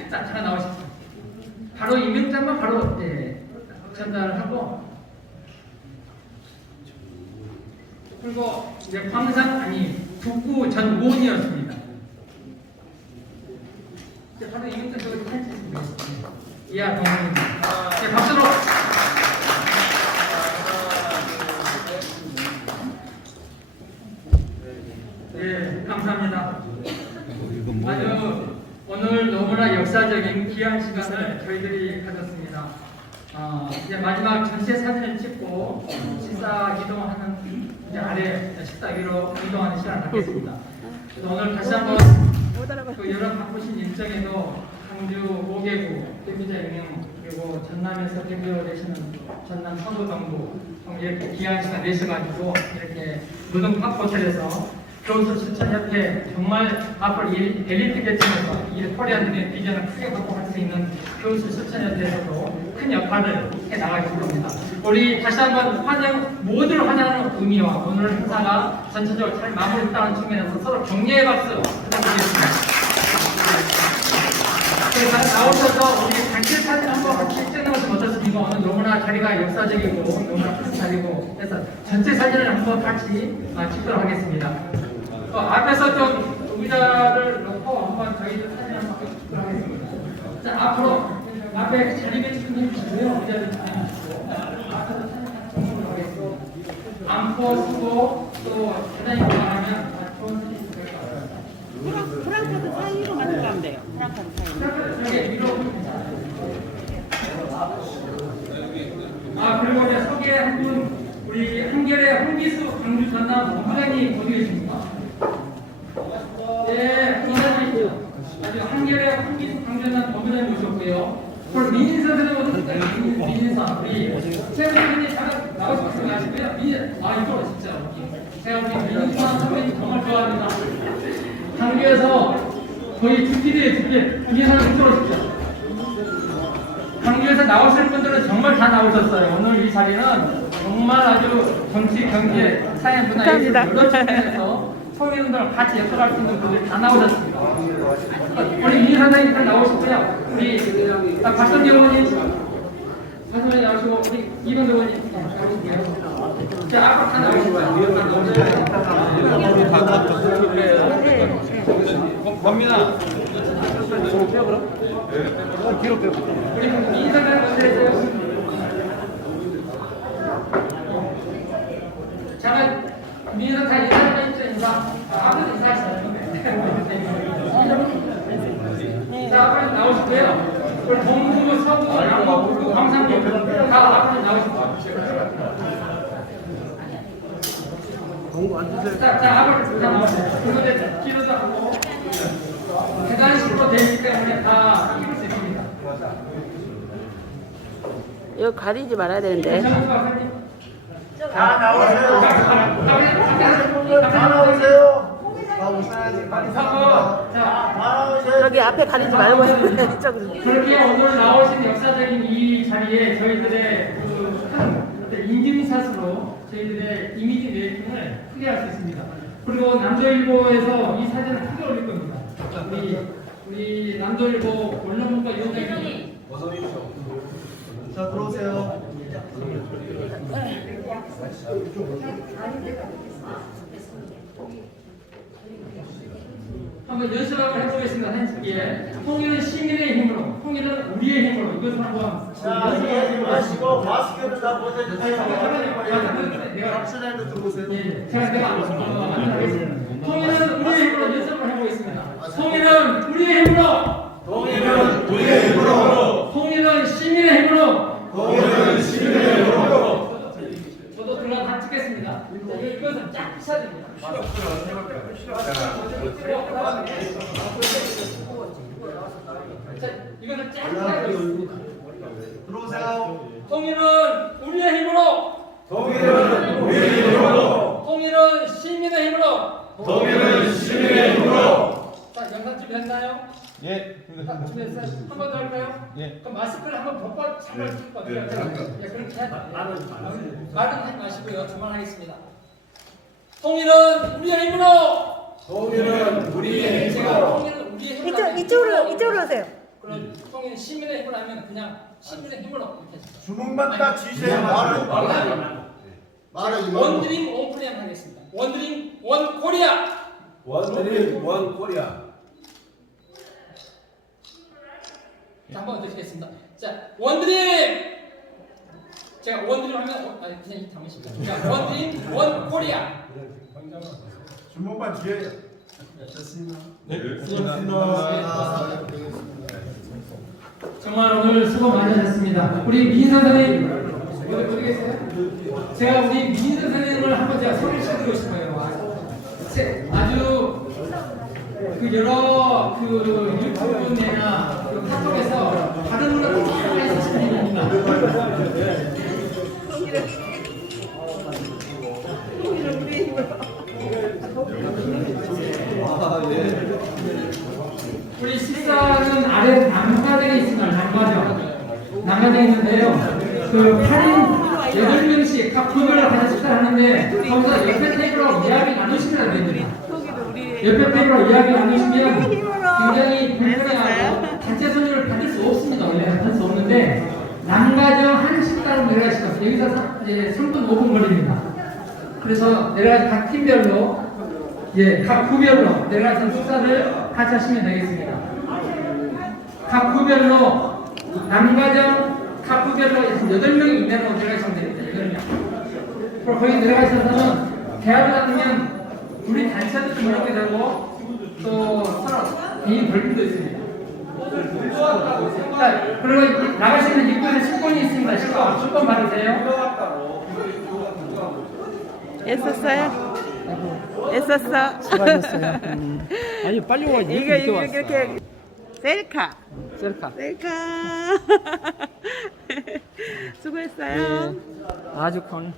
자, 잠깐 나오십시오. 바로 임명장만 바로 전달을 하고, 그리고 이제 북구 전 의원이었습니다. 이제 바로 임명장 저기 해주시면 되겠습니다. 이하 동원입니다. 네, 박수로. 네, 감사합니다. 아주 오늘 너무나 역사적인 귀한 시간을 저희들이 가졌습니다. 이제 마지막 전체 사진을 찍고 식사 이동하는 이제 아래 식사 위로 이동하는 시간을 갖겠습니다. 오늘 다시 한번 여러 바쁘신 일정에도 광주 5개구 대표자 임명 그리고 전남에서 대표되시는 전남 서부동부 이렇게 귀한 시간 내셔가지고 이렇게 노동팝 호텔에서 교수 실천협회 정말 앞으로 엘리트 계층에서 이 코리안들의 비전을 크게 확보할 수 있는 교수 실천협회에서도 큰 역할을 해 나갈 겁니다. 우리 다시 한번 모두를 환영하는 의미와 오늘 행사가 전체적으로 잘 마무리됐다는 측면에서 서로 격려의 박수 부탁드리겠습니다. 나오셔서 우리 단체 사진 한번 같이 찍는 것은 어떻습니까? 오늘 너무나 자리가 역사적이고 너무나 큰 자리고 해서 전체 사진을 한번 같이 찍도록 하겠습니다. 앞에서 좀 의자를 놓고 한번 저희들 사진 한번 찍도록 하겠습니다. 자, 앞으로 앞에 자리 배치님 주시고요. 의자를 주시고 앞에서 사진 찍도록 하겠습니다. 안고 쓰고 또 대단히 올라가면 좋은 사진 있을 것 같아요. 프랑카드 사이로만 들어가면 돼요. 프랑카드 사이로. 여기 위로. 그리고 이제 소개한 분 우리 한결의 홍기수 광주 전남 본부장님 어디 계십니까? 네, 본부장님이죠. 아주 한결의 홍기수 광주 전남 본부장님 모셨고요. 그리고 민인선 선생님 민인선 우리 최선생님 잠깐 나오시면 하시고요. 이쪽으로 진짜 제가 우리 민인선 선배님 정말 좋아합니다. 광주에서 거의 주필이에요. 민인선 이쪽으로 오십시오. 광주에서 나오실 분들은 정말 다 나오셨어요. 오늘 이 자리는 정말 아주 정치, 경제, 사회, 문화, 예술 여러 측면에서 청년들 같이 역할할 수 있는 분들이 다 나오셨습니다. 우리 민 선생님 다 나오시고요. 우리 박선재 의원님, 박선재 나오시고 우리 이번 의원님 나오시고요. 자, 앞으로 다 나오시고요. 권민아. 뒤로 빼고. 우리 민선생 먼저 해주세요. 잠깐 민선 다 인사하는 거 있죠? 인사. 아무도 인사하시죠. 자, 앞으로 나오시고요. 우리 동부, 서부, 남부, 광산구 다 앞으로 나오시고. 자, 앞을 다 나오세요. 그런데 뒤로도 하고 계단식으로 되기 때문에 다 입을 수 있습니다. 이거 가리지 말아야 되는데. 정우 박사님. 다 나오세요. 다 나오세요. 저기 앞에 가리지 말고 저기. 그렇게 오늘 나오신 역사적인 이 자리에 저희들의 그 인증샷으로 저희들의 이미지 메이킹을 크게 할 수 있습니다. 그리고 남조일보에서 이 사진을 크게 올릴 겁니다. 우리 남조일보 언론문과 위원장님 자, 들어오세요. 한번 연습을 해보겠습니다. 한식기에 통일은 시민의 힘으로, 통일은 우리의 힘으로 이것을 한번 마시고 마스크를 다 벗어주세요. 내가 박사님도 들어오세요. 예, 내가 하겠습니다. 통일은 우리의 힘으로 연습을 해보겠습니다. 통일은 우리의 힘으로, 통일은 우리의 힘으로, 통일은 시민의 힘으로. 통일은 시민의 힘으로. 저도 들어가 다 찍겠습니다. 자, 이것은 쫙 피셔야 됩니다. 자, 이거는 쫙 피셔야 됩니다. 들어오세요. 통일은 우리의 힘으로, 통일은 우리의 힘으로, 통일은 시민의 힘으로. 통일은 시민의 힘으로. 자, 영상 준비됐나요? 예. 자, 준비됐어요? 한 번 더 할까요? 예. 그럼 마스크를 한번 벗고 잠깐 쓸 거예요. 예, 그렇게 말은 하지 마시고요. 그만하겠습니다. 통일은 우리의 힘으로. 통일은 우리의 제가 힘으로. 통일은 우리의 힘으로. 이쪽으로 오세요. 그럼 통일은 시민의 힘으로 하면 그냥 시민의 힘으로 이렇게 해주세요. 주먹만 딱 쥐세요. 말을. 원드림 원 코리아 하겠습니다. 원드림 원 코리아. 원드림 원 코리아. 자, 한번 드리겠습니다. 자, 원드림. 제가 원드림 하면 아니 그냥 이 담으십니다. 자, 원드림 원 코리아. 주먹만 쥐어요. 정말 오늘 수고 많이 하셨습니다. 우리 민 선생님 어디 계세요? 제가 우리 민 선생님을 한번 제가 소개를 시켜드리고 싶어요. 아주 그 여러 그 유튜브나 그 카톡에서 다른 분을 찾아가시는 분입니다. 우리 식사는 아래 남과정에 있습니다. 남과정에 있는데요. 그 8인 8명씩 각 구별로 가서 식사를 하는데 거기서 옆에 테이블하고 이야기 나누시면 됩니다. 옆에 테이블하고 이야기 나누시면 굉장히 불편해하고 단체 손님을 받을 수 없습니다. 원래 받을 수 없는데 남과정 한 식당으로 내려가시면 여기서 이제 3분 5분 걸립니다. 그래서 내려가서 각 팀별로 각 구별로 내려가서 식사를 같이 하시면 되겠습니다. 각 구별로 남과정 각 구별로 8명이 이내로 내려가시면 됩니다. 8명. 그리고 거기 내려가셔서는 대화를 나누면 우리 단체도 좀 이렇게 되고 또 서로 개인 벌금도 있습니다. 자, 그리고 나가시는 입구에는 10번이 있습니다. 10번 받으세요. 애썼어요? 애썼어. 수고하셨어요. 아니 빨리 와. 이렇게 셀카. 셀카. 셀카. 수고했어요. 아주 큰.